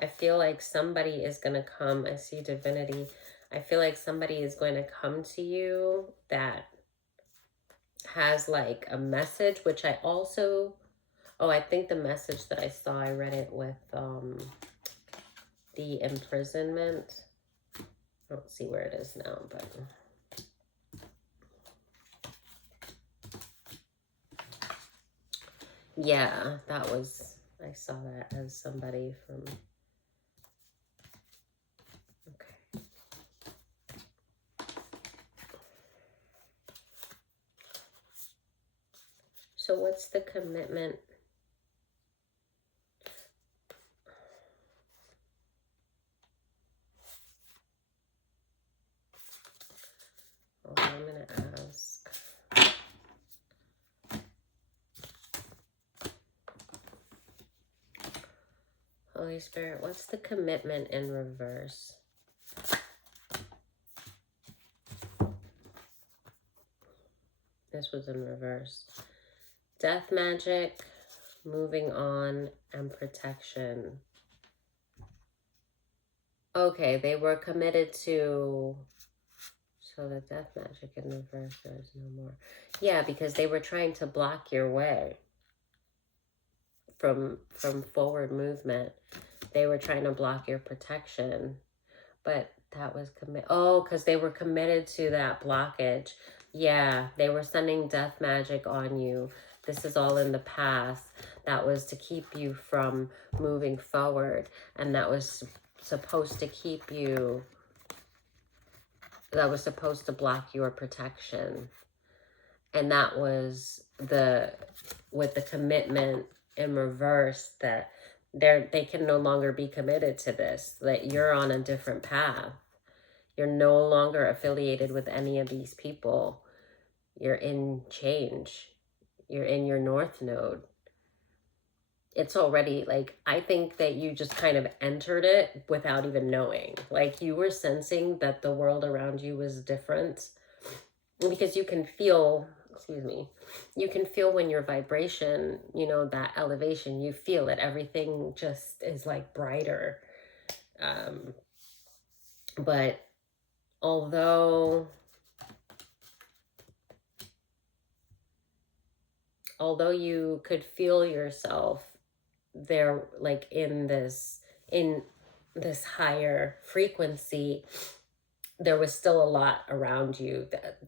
I feel like somebody is going to come. I see divinity. I feel like somebody is going to come to you that has like a message, which I also, oh, I think the message that I saw, I read it with the imprisonment. I don't see where it is now, but yeah, that was, I saw that as somebody from, okay. So what's the commitment? Oh, I'm going to ask. Holy Spirit, what's the commitment in reverse? This was in reverse. Death magic, moving on, and protection. Okay, they were committed to, so the death magic in reverse, there's no more. Yeah, because they were trying to block your way from forward movement. They were trying to block your protection, but that was oh, because they were committed to that blockage. Yeah, they were sending death magic on you. This is all in the past. that was to keep you from moving forward, and that was supposed to keep you, that was supposed to block your protection. And that was with the commitment in reverse, that they can no longer be committed to this, that you're on a different path. You're no longer affiliated with any of these people. You're in change. You're in your north node. It's already like, I think that you just kind of entered it without even knowing. Like, you were sensing that the world around you was different, because you can feel, excuse me, you can feel when your vibration, you know, that elevation, you feel it. Everything just is like brighter. But although you could feel yourself there, like in this higher frequency, there was still a lot around you that,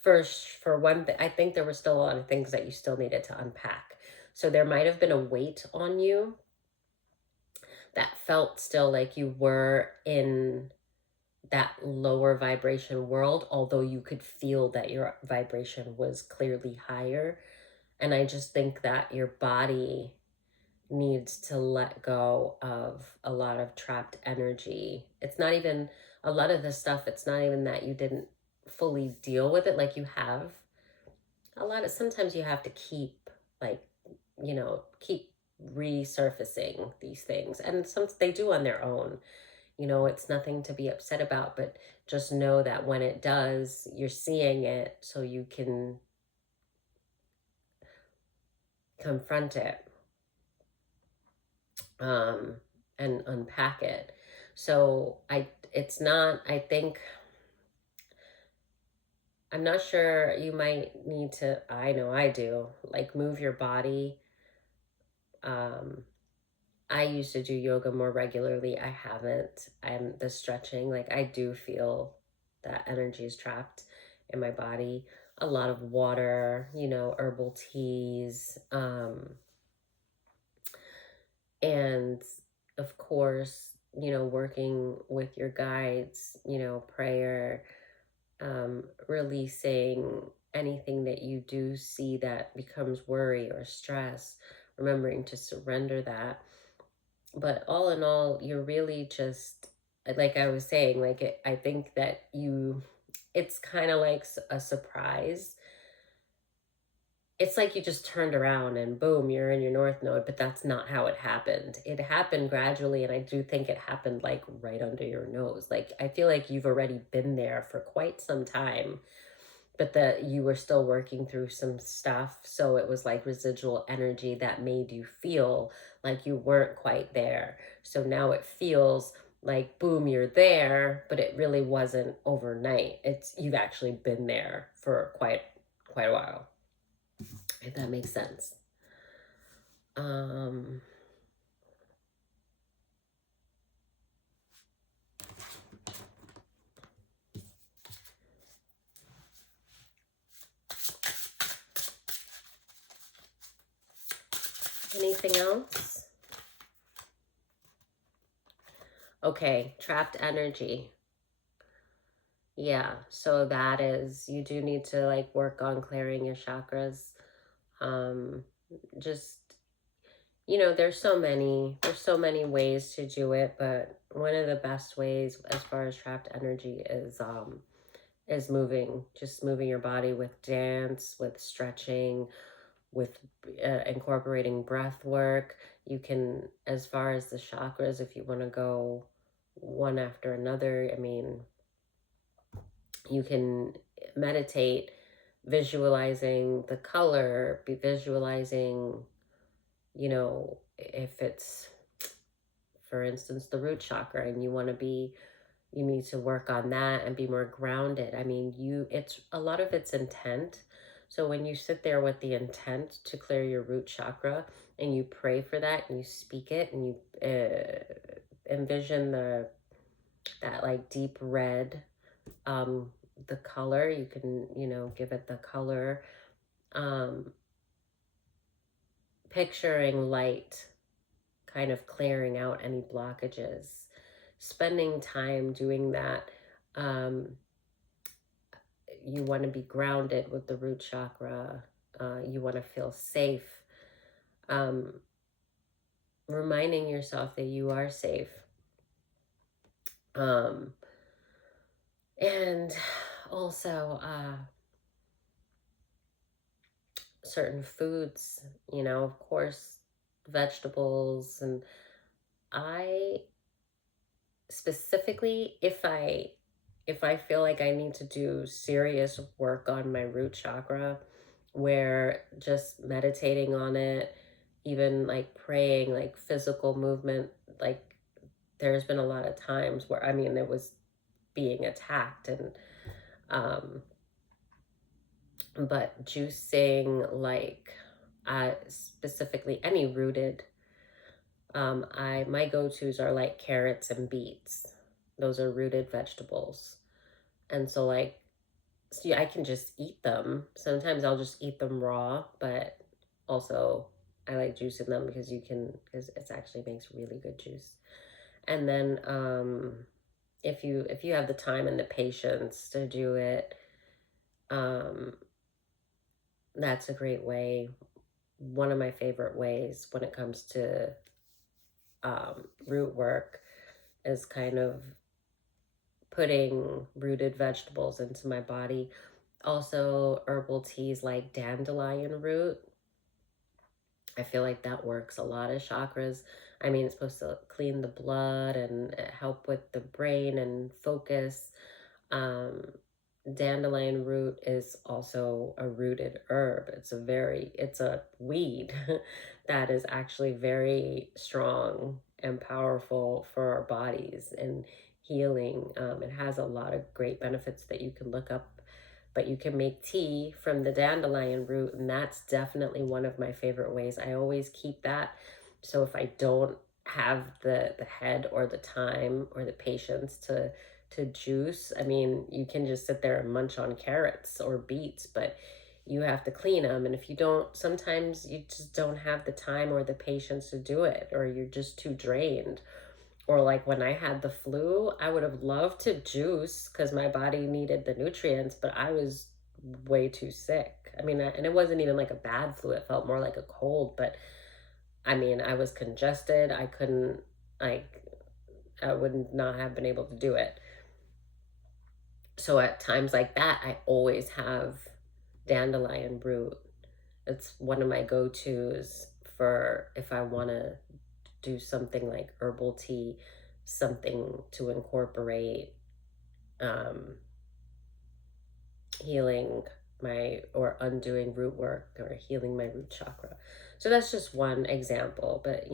first, for one thing, I think there were still a lot of things that you still needed to unpack. So there might have been a weight on you that felt still like you were in that lower vibration world, although you could feel that your vibration was clearly higher. And I just think that your body needs to let go of a lot of trapped energy. It's not even a lot of this stuff, it's not even that you didn't fully deal with it, like you have. A lot of, sometimes you have to keep, like, you know, keep resurfacing these things. And some they do on their own. You know, it's nothing to be upset about, but just know that when it does, you're seeing it so you can confront it, and unpack it. So it's not, I think, I'm not sure, you might need to, I know I do, like, move your body. I used to do yoga more regularly. I haven't. I'm the stretching, like, I do feel that energy is trapped in my body. A lot of water, you know, herbal teas, and of course, you know, working with your guides, you know, prayer, releasing anything that you do see that becomes worry or stress, remembering to surrender that. But all in all, you're really just, like I was saying, like, I think that it's kind of like a surprise. It's like you just turned around and boom, you're in your north node, but that's not how it happened. It happened gradually, and I do think it happened like right under your nose. Like, I feel like you've already been there for quite some time, but that you were still working through some stuff. So it was like residual energy that made you feel like you weren't quite there. So now it feels like, boom, you're there, but it really wasn't overnight. You've actually been there for quite a while, if that makes sense. Um, Anything else? Okay, trapped energy. Yeah, so that is, you do need to like work on clearing your chakras. Um, just, you know, there's so many ways to do it, but one of the best ways as far as trapped energy is moving, just moving your body with dance, with stretching, with incorporating breath work. You can, as far as the chakras, if you want to go one after another, I mean, you can meditate, visualizing the color, be visualizing, you know, if it's, for instance, the root chakra, and you need to work on that and be more grounded. I mean, it's a lot of it's intent. So when you sit there with the intent to clear your root chakra, and you pray for that, and you speak it, and you envision that like deep red, the color, you can, you know, give it the color, picturing light kind of clearing out any blockages, spending time doing that. Um, you want to be grounded with the root chakra. You want to feel safe. Um, reminding yourself that you are safe. Um, and also, certain foods, of course, vegetables. And I specifically, if I feel like I need to do serious work on my root chakra, where just meditating on it, even like praying, like physical movement, like there's been a lot of times where, I mean, it was being attacked, and but juicing, like specifically any rooted, my go-tos are like carrots and beets. Those are rooted vegetables. And so like, see, I can just eat them. Sometimes I'll just eat them raw, but also I like juicing them because because it actually makes really good juice. And then if you have the time and the patience to do it, um, that's a great way. One of my favorite ways when it comes to root work is kind of putting rooted vegetables into my body. Also, herbal teas like dandelion root. I feel like that works a lot of chakras. I mean, it's supposed to clean the blood and help with the brain and focus. Um, dandelion root is also a rooted herb. It's a weed that is actually very strong and powerful for our bodies and healing. It has a lot of great benefits that you can look up, but you can make tea from the dandelion root, and that's definitely one of my favorite ways. I always keep that. So if I don't have the head or the time or the patience to juice, I mean, you can just sit there and munch on carrots or beets, but you have to clean them. And if you don't, sometimes you just don't have the time or the patience to do it, or you're just too drained. Or like when I had the flu, I would have loved to juice because my body needed the nutrients, but I was way too sick. I mean, and it wasn't even like a bad flu. It felt more like a cold, but I mean, I was congested. I couldn't, like, I would not have been able to do it. So at times like that, I always have dandelion root. It's one of my go-tos for if I want to do something like herbal tea, something to incorporate healing or undoing root work or healing my root chakra. So that's just one example, but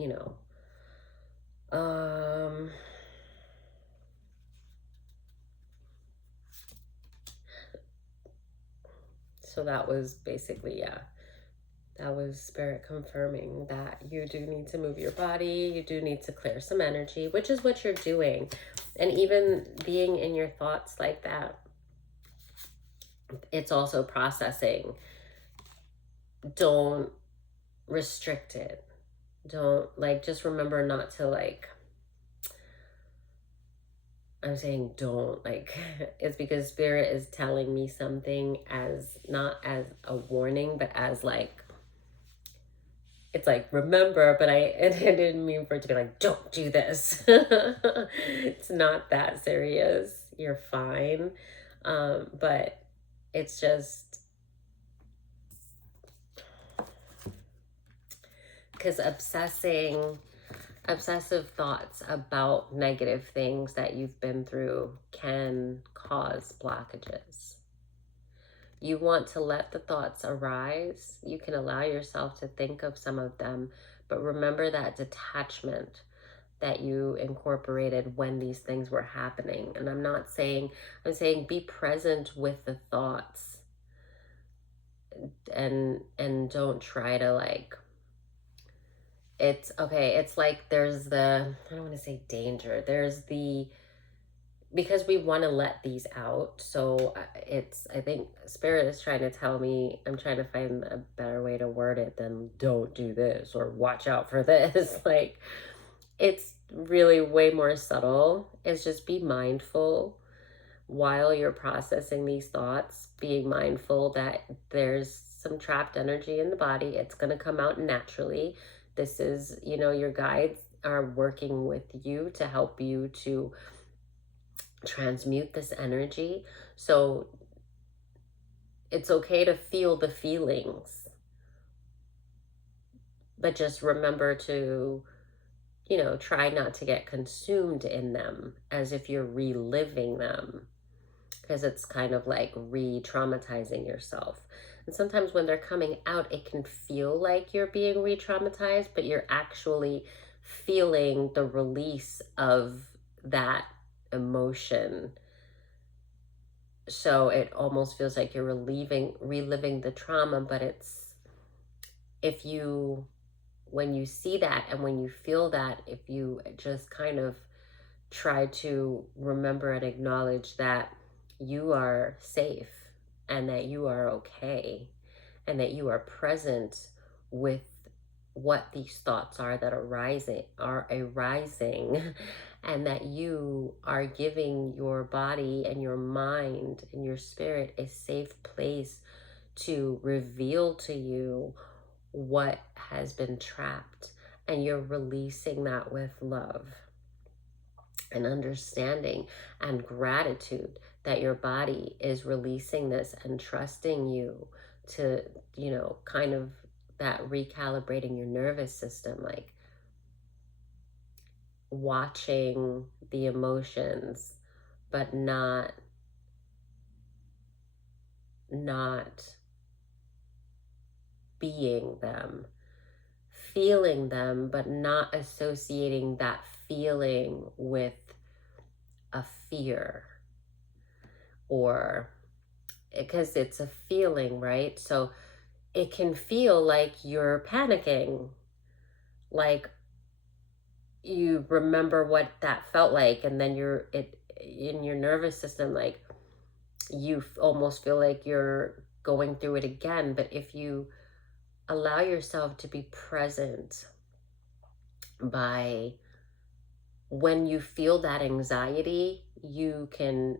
so that was basically, yeah, that was spirit confirming that you do need to move your body, you do need to clear some energy, which is what you're doing. And even being in your thoughts like that, it's also processing. Don't restrict it. Don't, like, just remember not to, like, I'm saying don't, like, it's because spirit is telling me something as not as a warning, but as like, it's like, remember, but I didn't mean for it to be like, don't do this. It's not that serious. You're fine. But it's just because obsessive thoughts about negative things that you've been through can cause blockages. You want to let the thoughts arise. You can allow yourself to think of some of them, but remember that detachment that you incorporated when these things were happening. And I'm saying be present with the thoughts, and don't try to, like, it's okay. It's like there's I don't want to say danger. There's the because we want to let these out. So I think spirit is trying to tell me, I'm trying to find a better way to word it than don't do this or watch out for this. Like, it's really way more subtle. It's just be mindful while you're processing these thoughts, being mindful that there's some trapped energy in the body. It's going to come out naturally. This is, your guides are working with you to help you to transmute this energy. So it's okay to feel the feelings, but just remember to, try not to get consumed in them as if you're reliving them, because it's kind of like re-traumatizing yourself. And sometimes when they're coming out, it can feel like you're being re-traumatized, but you're actually feeling the release of that emotion. So it almost feels like you're reliving the trauma, but it's, if you, when you see that and when you feel that, if you just kind of try to remember and acknowledge that you are safe and that you are okay and that you are present with what these thoughts are that are arising and that you are giving your body and your mind and your spirit a safe place to reveal to you what has been trapped, and you're releasing that with love and understanding and gratitude that your body is releasing this and trusting you to, kind of that recalibrating your nervous system, like watching the emotions, but not being them, feeling them, but not associating that feeling with a fear, or because it's a feeling, right? So it can feel like you're panicking, like you remember what that felt like, and then it in your nervous system, like you almost feel like you're going through it again. But if you allow yourself to be present by when you feel that anxiety, you can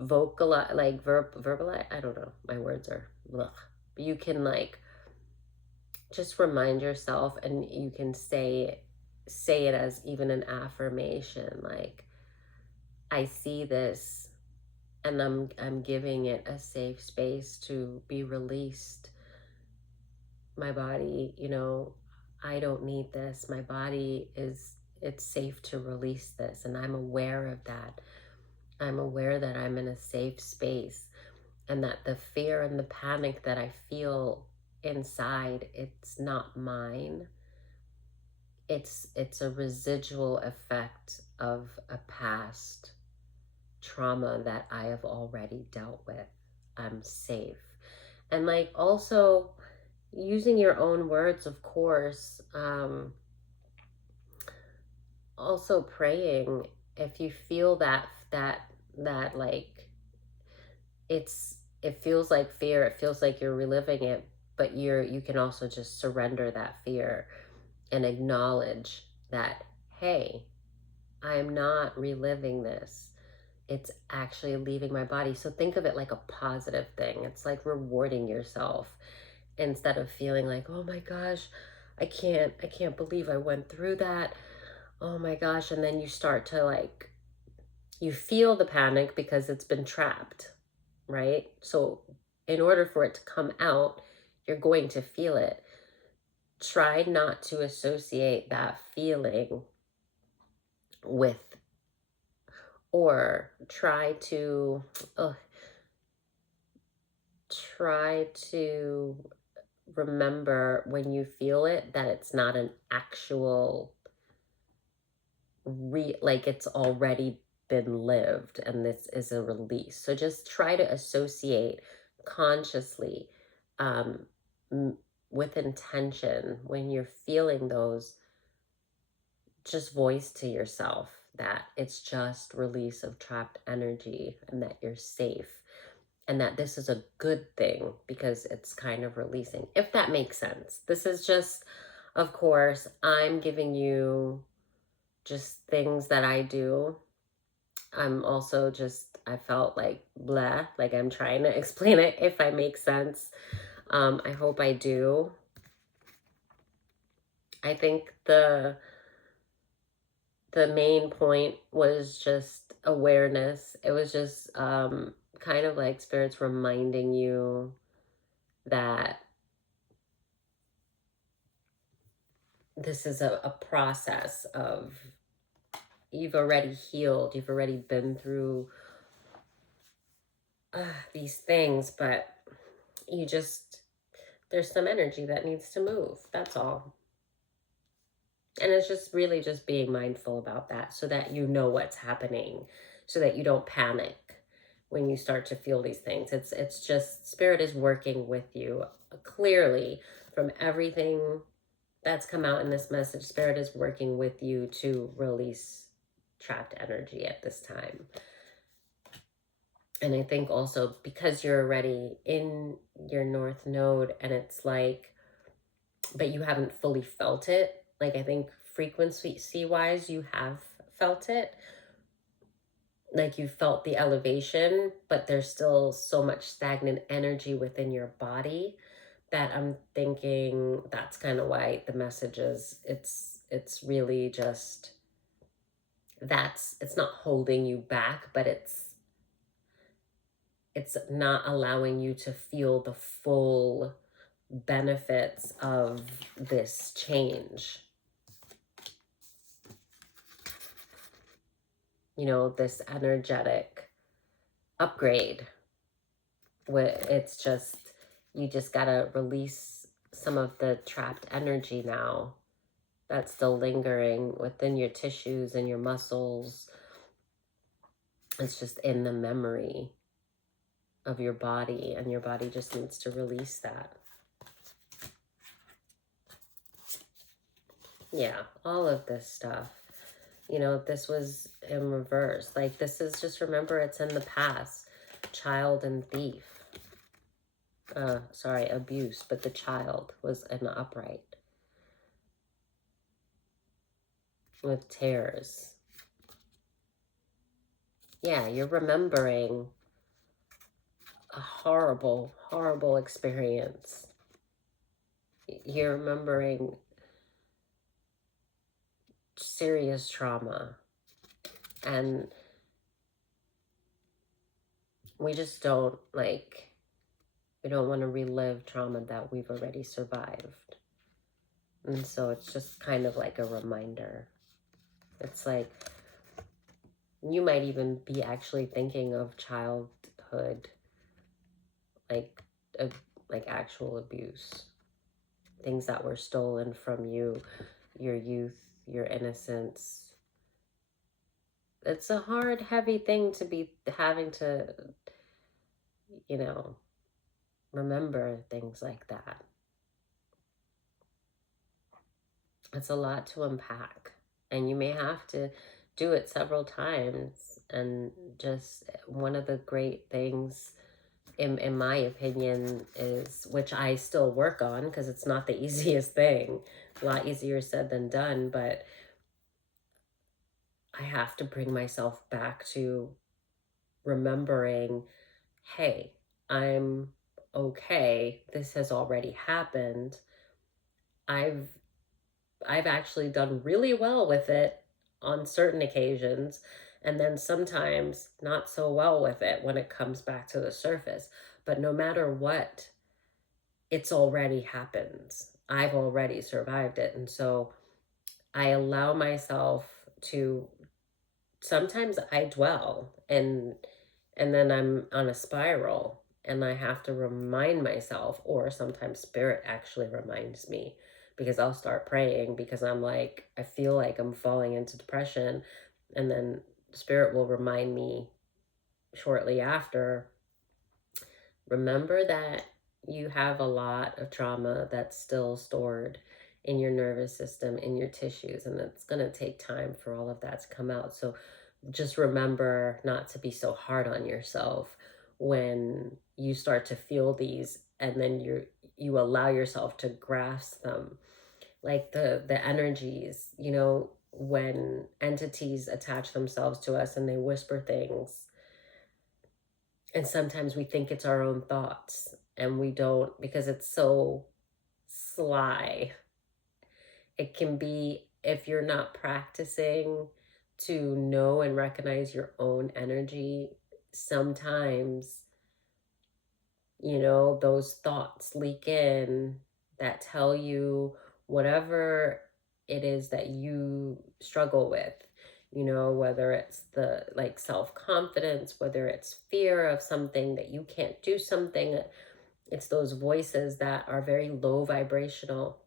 vocalize, like verbalize. I don't know, my words are ugh. You can like just remind yourself, and you can say it as even an affirmation, like, I see this, and I'm giving it a safe space to be released. My body, I don't need this. My body it's safe to release this, and I'm aware of that. I'm aware that I'm in a safe space, and that the fear and the panic that I feel inside, it's not mine. It's a residual effect of a past trauma that I have already dealt with. I'm safe. And like also using your own words, of course, also praying if you feel that like it feels like fear, it feels like you're reliving it, but you can also just surrender that fear and acknowledge that, hey, I'm not reliving this. It's actually leaving my body. So think of it like a positive thing. It's like rewarding yourself instead of feeling like, oh my gosh, I can't believe I went through that. Oh my gosh. And then you start to like, you feel the panic because it's been trapped, right? So in order for it to come out, you're going to feel it. Try not to associate that feeling with, or uh, try to remember when you feel it that it's not an actual like it's already been lived and this is a release. So just try to associate consciously, um, with intention, when you're feeling those, just voice to yourself that it's just release of trapped energy and that you're safe and that this is a good thing because it's kind of releasing, if that makes sense. This is just, of course, I'm giving you just things that I do. I'm also just, I felt like blah, like I'm trying to explain it if I make sense. I hope I do. I think the main point was just awareness. It was just kind of like spirits reminding you that this is a process of, you've already healed, you've already been through these things, but you just, there's some energy that needs to move. That's all. And it's just really just being mindful about that so that you know what's happening, so that you don't panic when you start to feel these things. It's just spirit is working with you clearly from everything that's come out in this message. Spirit is working with you to release trapped energy at this time. And I think also because you're already in your North Node and it's like, but you haven't fully felt it. Like, I think frequency wise, you have felt it. Like, you felt the elevation, but there's still so much stagnant energy within your body that I'm thinking that's kind of why the message is, it's really just, it's not holding you back, but it's not allowing you to feel the full benefits of this change. You know, this energetic upgrade. It's just, you just gotta release some of the trapped energy now that's still lingering within your tissues and your muscles. It's just in the memory of your body, and your body just needs to release that. Yeah, all of this stuff. You know, this was in reverse. Like, this is just, remember, it's in the past. Child and thief. Sorry, abuse, but the child was in the upright. With tears. Yeah, you're remembering a horrible, horrible experience. You're remembering serious trauma. And we just don't, like, we don't want to relive trauma that we've already survived. And so it's just kind of like a reminder. It's like, you might even be actually thinking of childhood, like actual abuse. Things that were stolen from you, your youth, your innocence. It's a hard, heavy thing to be having to, you know, remember things like that. It's a lot to unpack, and you may have to do it several times. And just one of the great things, in my opinion, is, which I still work on because it's not the easiest thing, a lot easier said than done, but I have to bring myself back to remembering, hey, I'm okay. This has already happened. I've actually done really well with it on certain occasions, and then sometimes not so well with it when it comes back to the surface. But no matter what, it's already happened. I've already survived it. And so I allow myself to, sometimes I dwell, and then I'm on a spiral, and I have to remind myself, or sometimes spirit actually reminds me, because I'll start praying because I'm like, I feel like I'm falling into depression, and then spirit will remind me shortly after, remember that you have a lot of trauma that's still stored in your nervous system, in your tissues, and it's going to take time for all of that to come out. So just remember not to be so hard on yourself when you start to feel these, and then you allow yourself to grasp them, like the energies, you know, when entities attach themselves to us and they whisper things, and sometimes we think it's our own thoughts and we don't, because it's so sly. It can be, if you're not practicing to know and recognize your own energy, sometimes, you know, those thoughts leak in that tell you whatever it is that you struggle with, you know, whether it's the like self-confidence, whether it's fear of something, that you can't do something. It's those voices that are very low vibrational,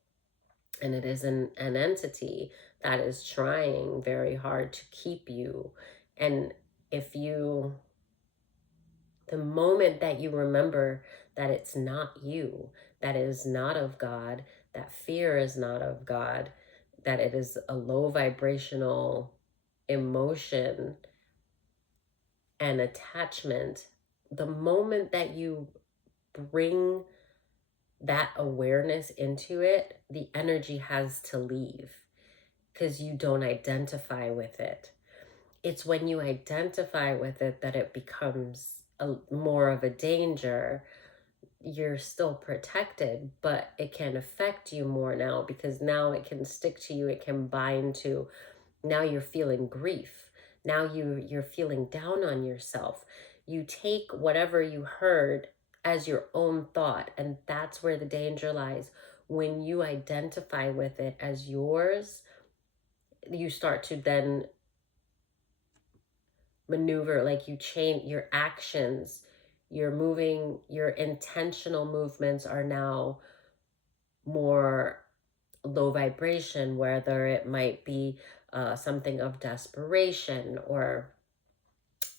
and it is an entity that is trying very hard to keep you. And if you, the moment that you remember that it's not you, that it is not of God, that fear is not of God, that it is a low vibrational emotion and attachment, the moment that you bring that awareness into it, the energy has to leave because you don't identify with it. It's when you identify with it that it becomes more of a danger. You're still protected, but it can affect you more now, because now it can stick to you, it can bind to, now you're feeling grief. Now you're feeling down on yourself. You take whatever you heard as your own thought, and that's where the danger lies. When you identify with it as yours, you start to then maneuver, like you change your actions, you're moving, your intentional movements are now more low vibration, whether it might be something of desperation or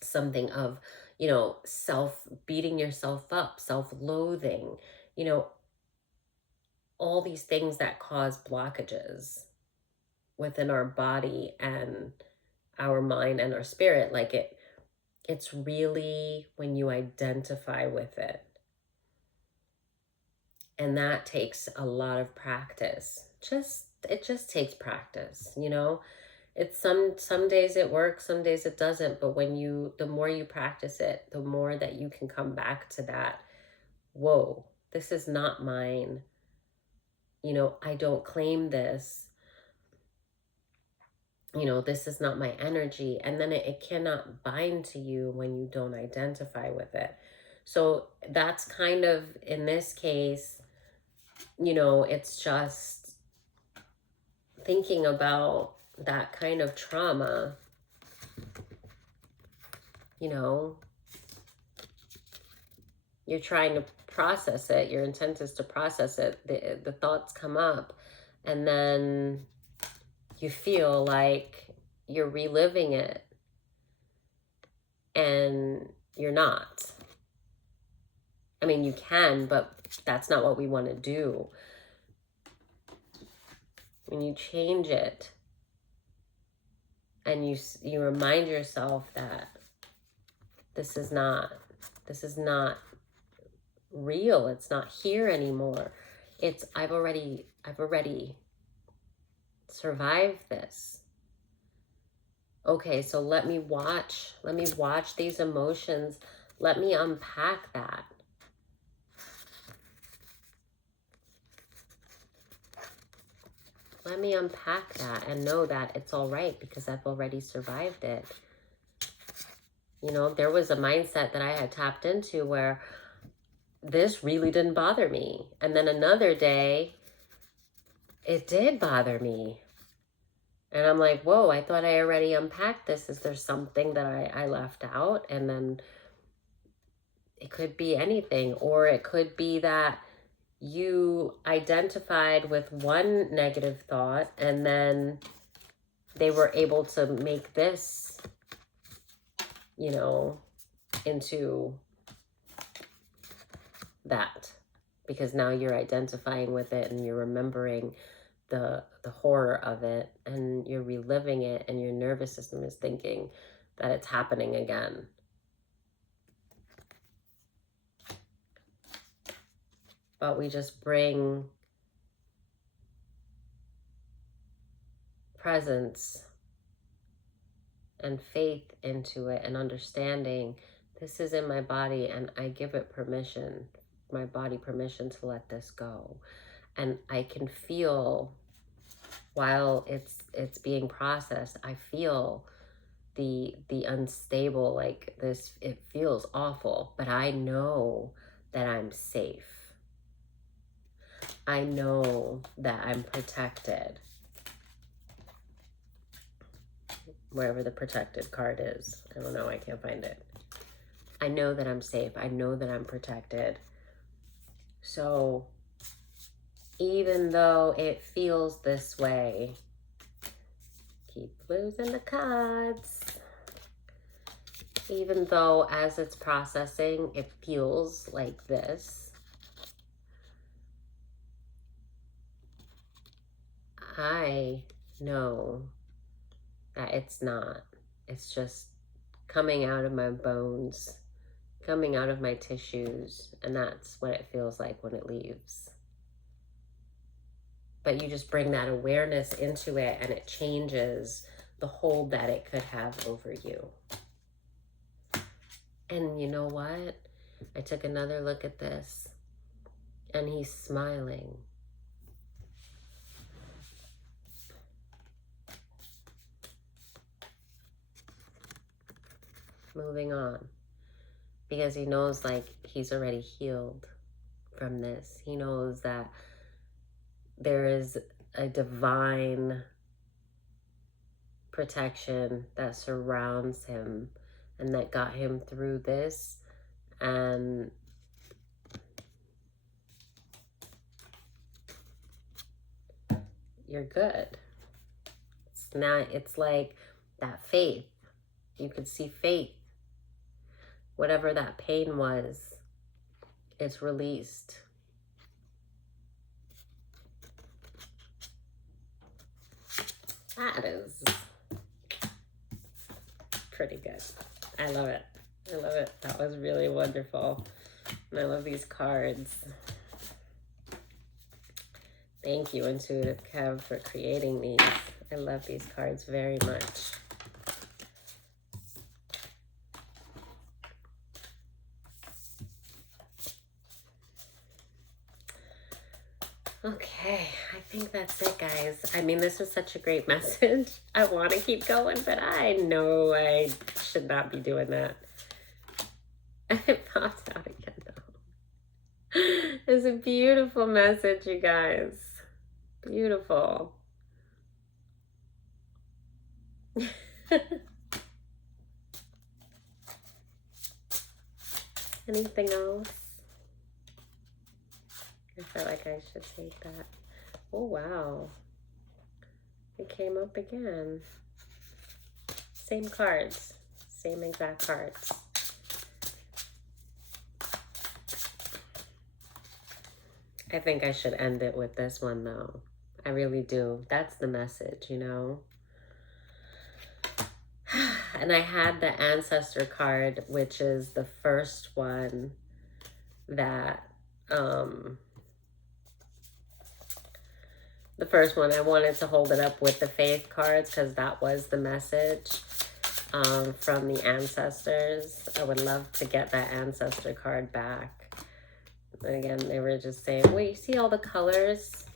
something of, you know, self beating yourself up, self-loathing, you know, all these things that cause blockages within our body and our mind and our spirit. Like it's really when you identify with it. And that takes a lot of practice. It just takes practice, you know. It's some days it works, some days it doesn't, but when you, the more you practice it, the more that you can come back to that, whoa, this is not mine. You know, I don't claim this. You know, this is not my energy. And then it cannot bind to you when you don't identify with it. So that's kind of, in this case, you know, it's just thinking about that kind of trauma, you know, you're trying to process it. Your intent is to process it. The thoughts come up, and then you feel like you're reliving it, and you're not. I mean, you can, but that's not what we want to do. When you change it and you remind yourself that this is not real, it's not here anymore. It's I've already survived this. Okay, so let me watch these emotions. Let me unpack that. Let me unpack that and know that it's all right because I've already survived it. You know, there was a mindset that I had tapped into where this really didn't bother me. And then another day, it did bother me. And I'm like, whoa, I thought I already unpacked this. Is there something that I left out? And then it could be anything. Or it could be that you identified with one negative thought and then they were able to make this, you know, into that. Because now you're identifying with it and you're remembering the horror of it, and you're reliving it, and your nervous system is thinking that it's happening again. But we just bring presence and faith into it, and understanding this is in my body, and I give it permission, my body permission to let this go. And I can feel, while it's being processed, I feel the unstable, like this, it feels awful, but I know that I'm safe. I know that I'm protected. Wherever the protected card is. I don't know, I can't find it. I know that I'm safe. I know that I'm protected. So even though it feels this way, keep losing the cards. Even though as it's processing, it feels like this, I know that it's not. It's just coming out of my bones, coming out of my tissues, and that's what it feels like when it leaves. But you just bring that awareness into it, and it changes the hold that it could have over you. And you know what? I took another look at this, and he's smiling. Moving on. Because he knows, like, he's already healed from this. He knows that there is a divine protection that surrounds him and that got him through this. And you're good. It's like that faith. You could see faith. Whatever that pain was, it's released. That is pretty good. I love it. I love it. That was really wonderful. And I love these cards. Thank you, Intuitive Kev, for creating these. I love these cards very much. Okay, I think that's it, guys. I mean, this was such a great message. I want to keep going, but I know I should not be doing that. It popped out again, though. It's a beautiful message, you guys. Beautiful. Anything else? I felt like I should take that. Oh, wow. It came up again. Same cards. Same exact cards. I think I should end it with this one, though. I really do. That's the message, you know? And I had the Ancestor card, which is the first one that, the first one, I wanted to hold it up with the Faith cards because that was the message from the Ancestors. I would love to get that Ancestor card back. And again, they were just saying, wait, you see all the colors?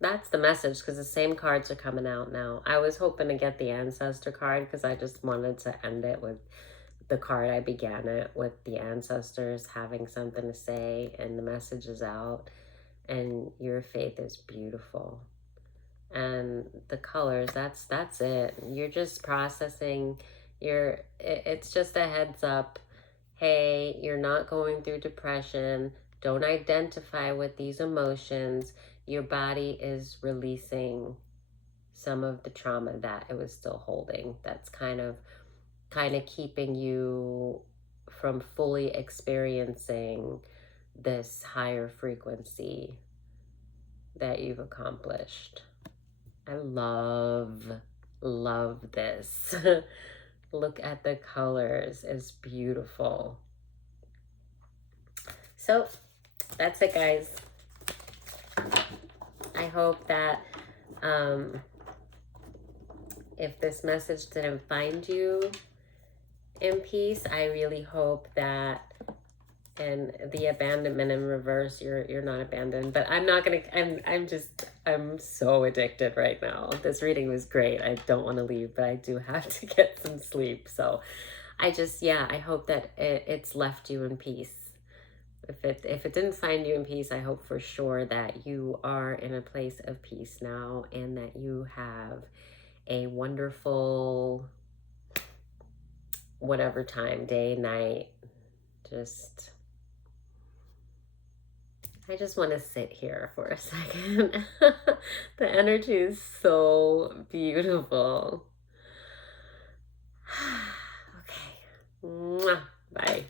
That's the message, because the same cards are coming out now. I was hoping to get the Ancestor card because I just wanted to end it with the card I began it with, the Ancestors having something to say, and the message is out, and your faith is beautiful. And the colors, that's it. You're just processing. It's just a heads up. Hey, you're not going through depression. Don't identify with these emotions. Your body is releasing some of the trauma that it was still holding. That's kind of keeping you from fully experiencing this higher frequency that you've accomplished. I love this. Look at the colors. It's beautiful. So that's it, guys. I hope that if this message didn't find you in peace, I really hope that in the abandonment in reverse, you're not abandoned. But I'm not gonna, I'm so addicted right now. This reading was great. I don't want to leave, but I do have to get some sleep. So I just, yeah, I hope that it's left you in peace. If it didn't find you in peace, I hope for sure that you are in a place of peace now, and that you have a wonderful, whatever time, day, night. Just, I just want to sit here for a second. The energy is so beautiful. Okay. Mwah. Bye.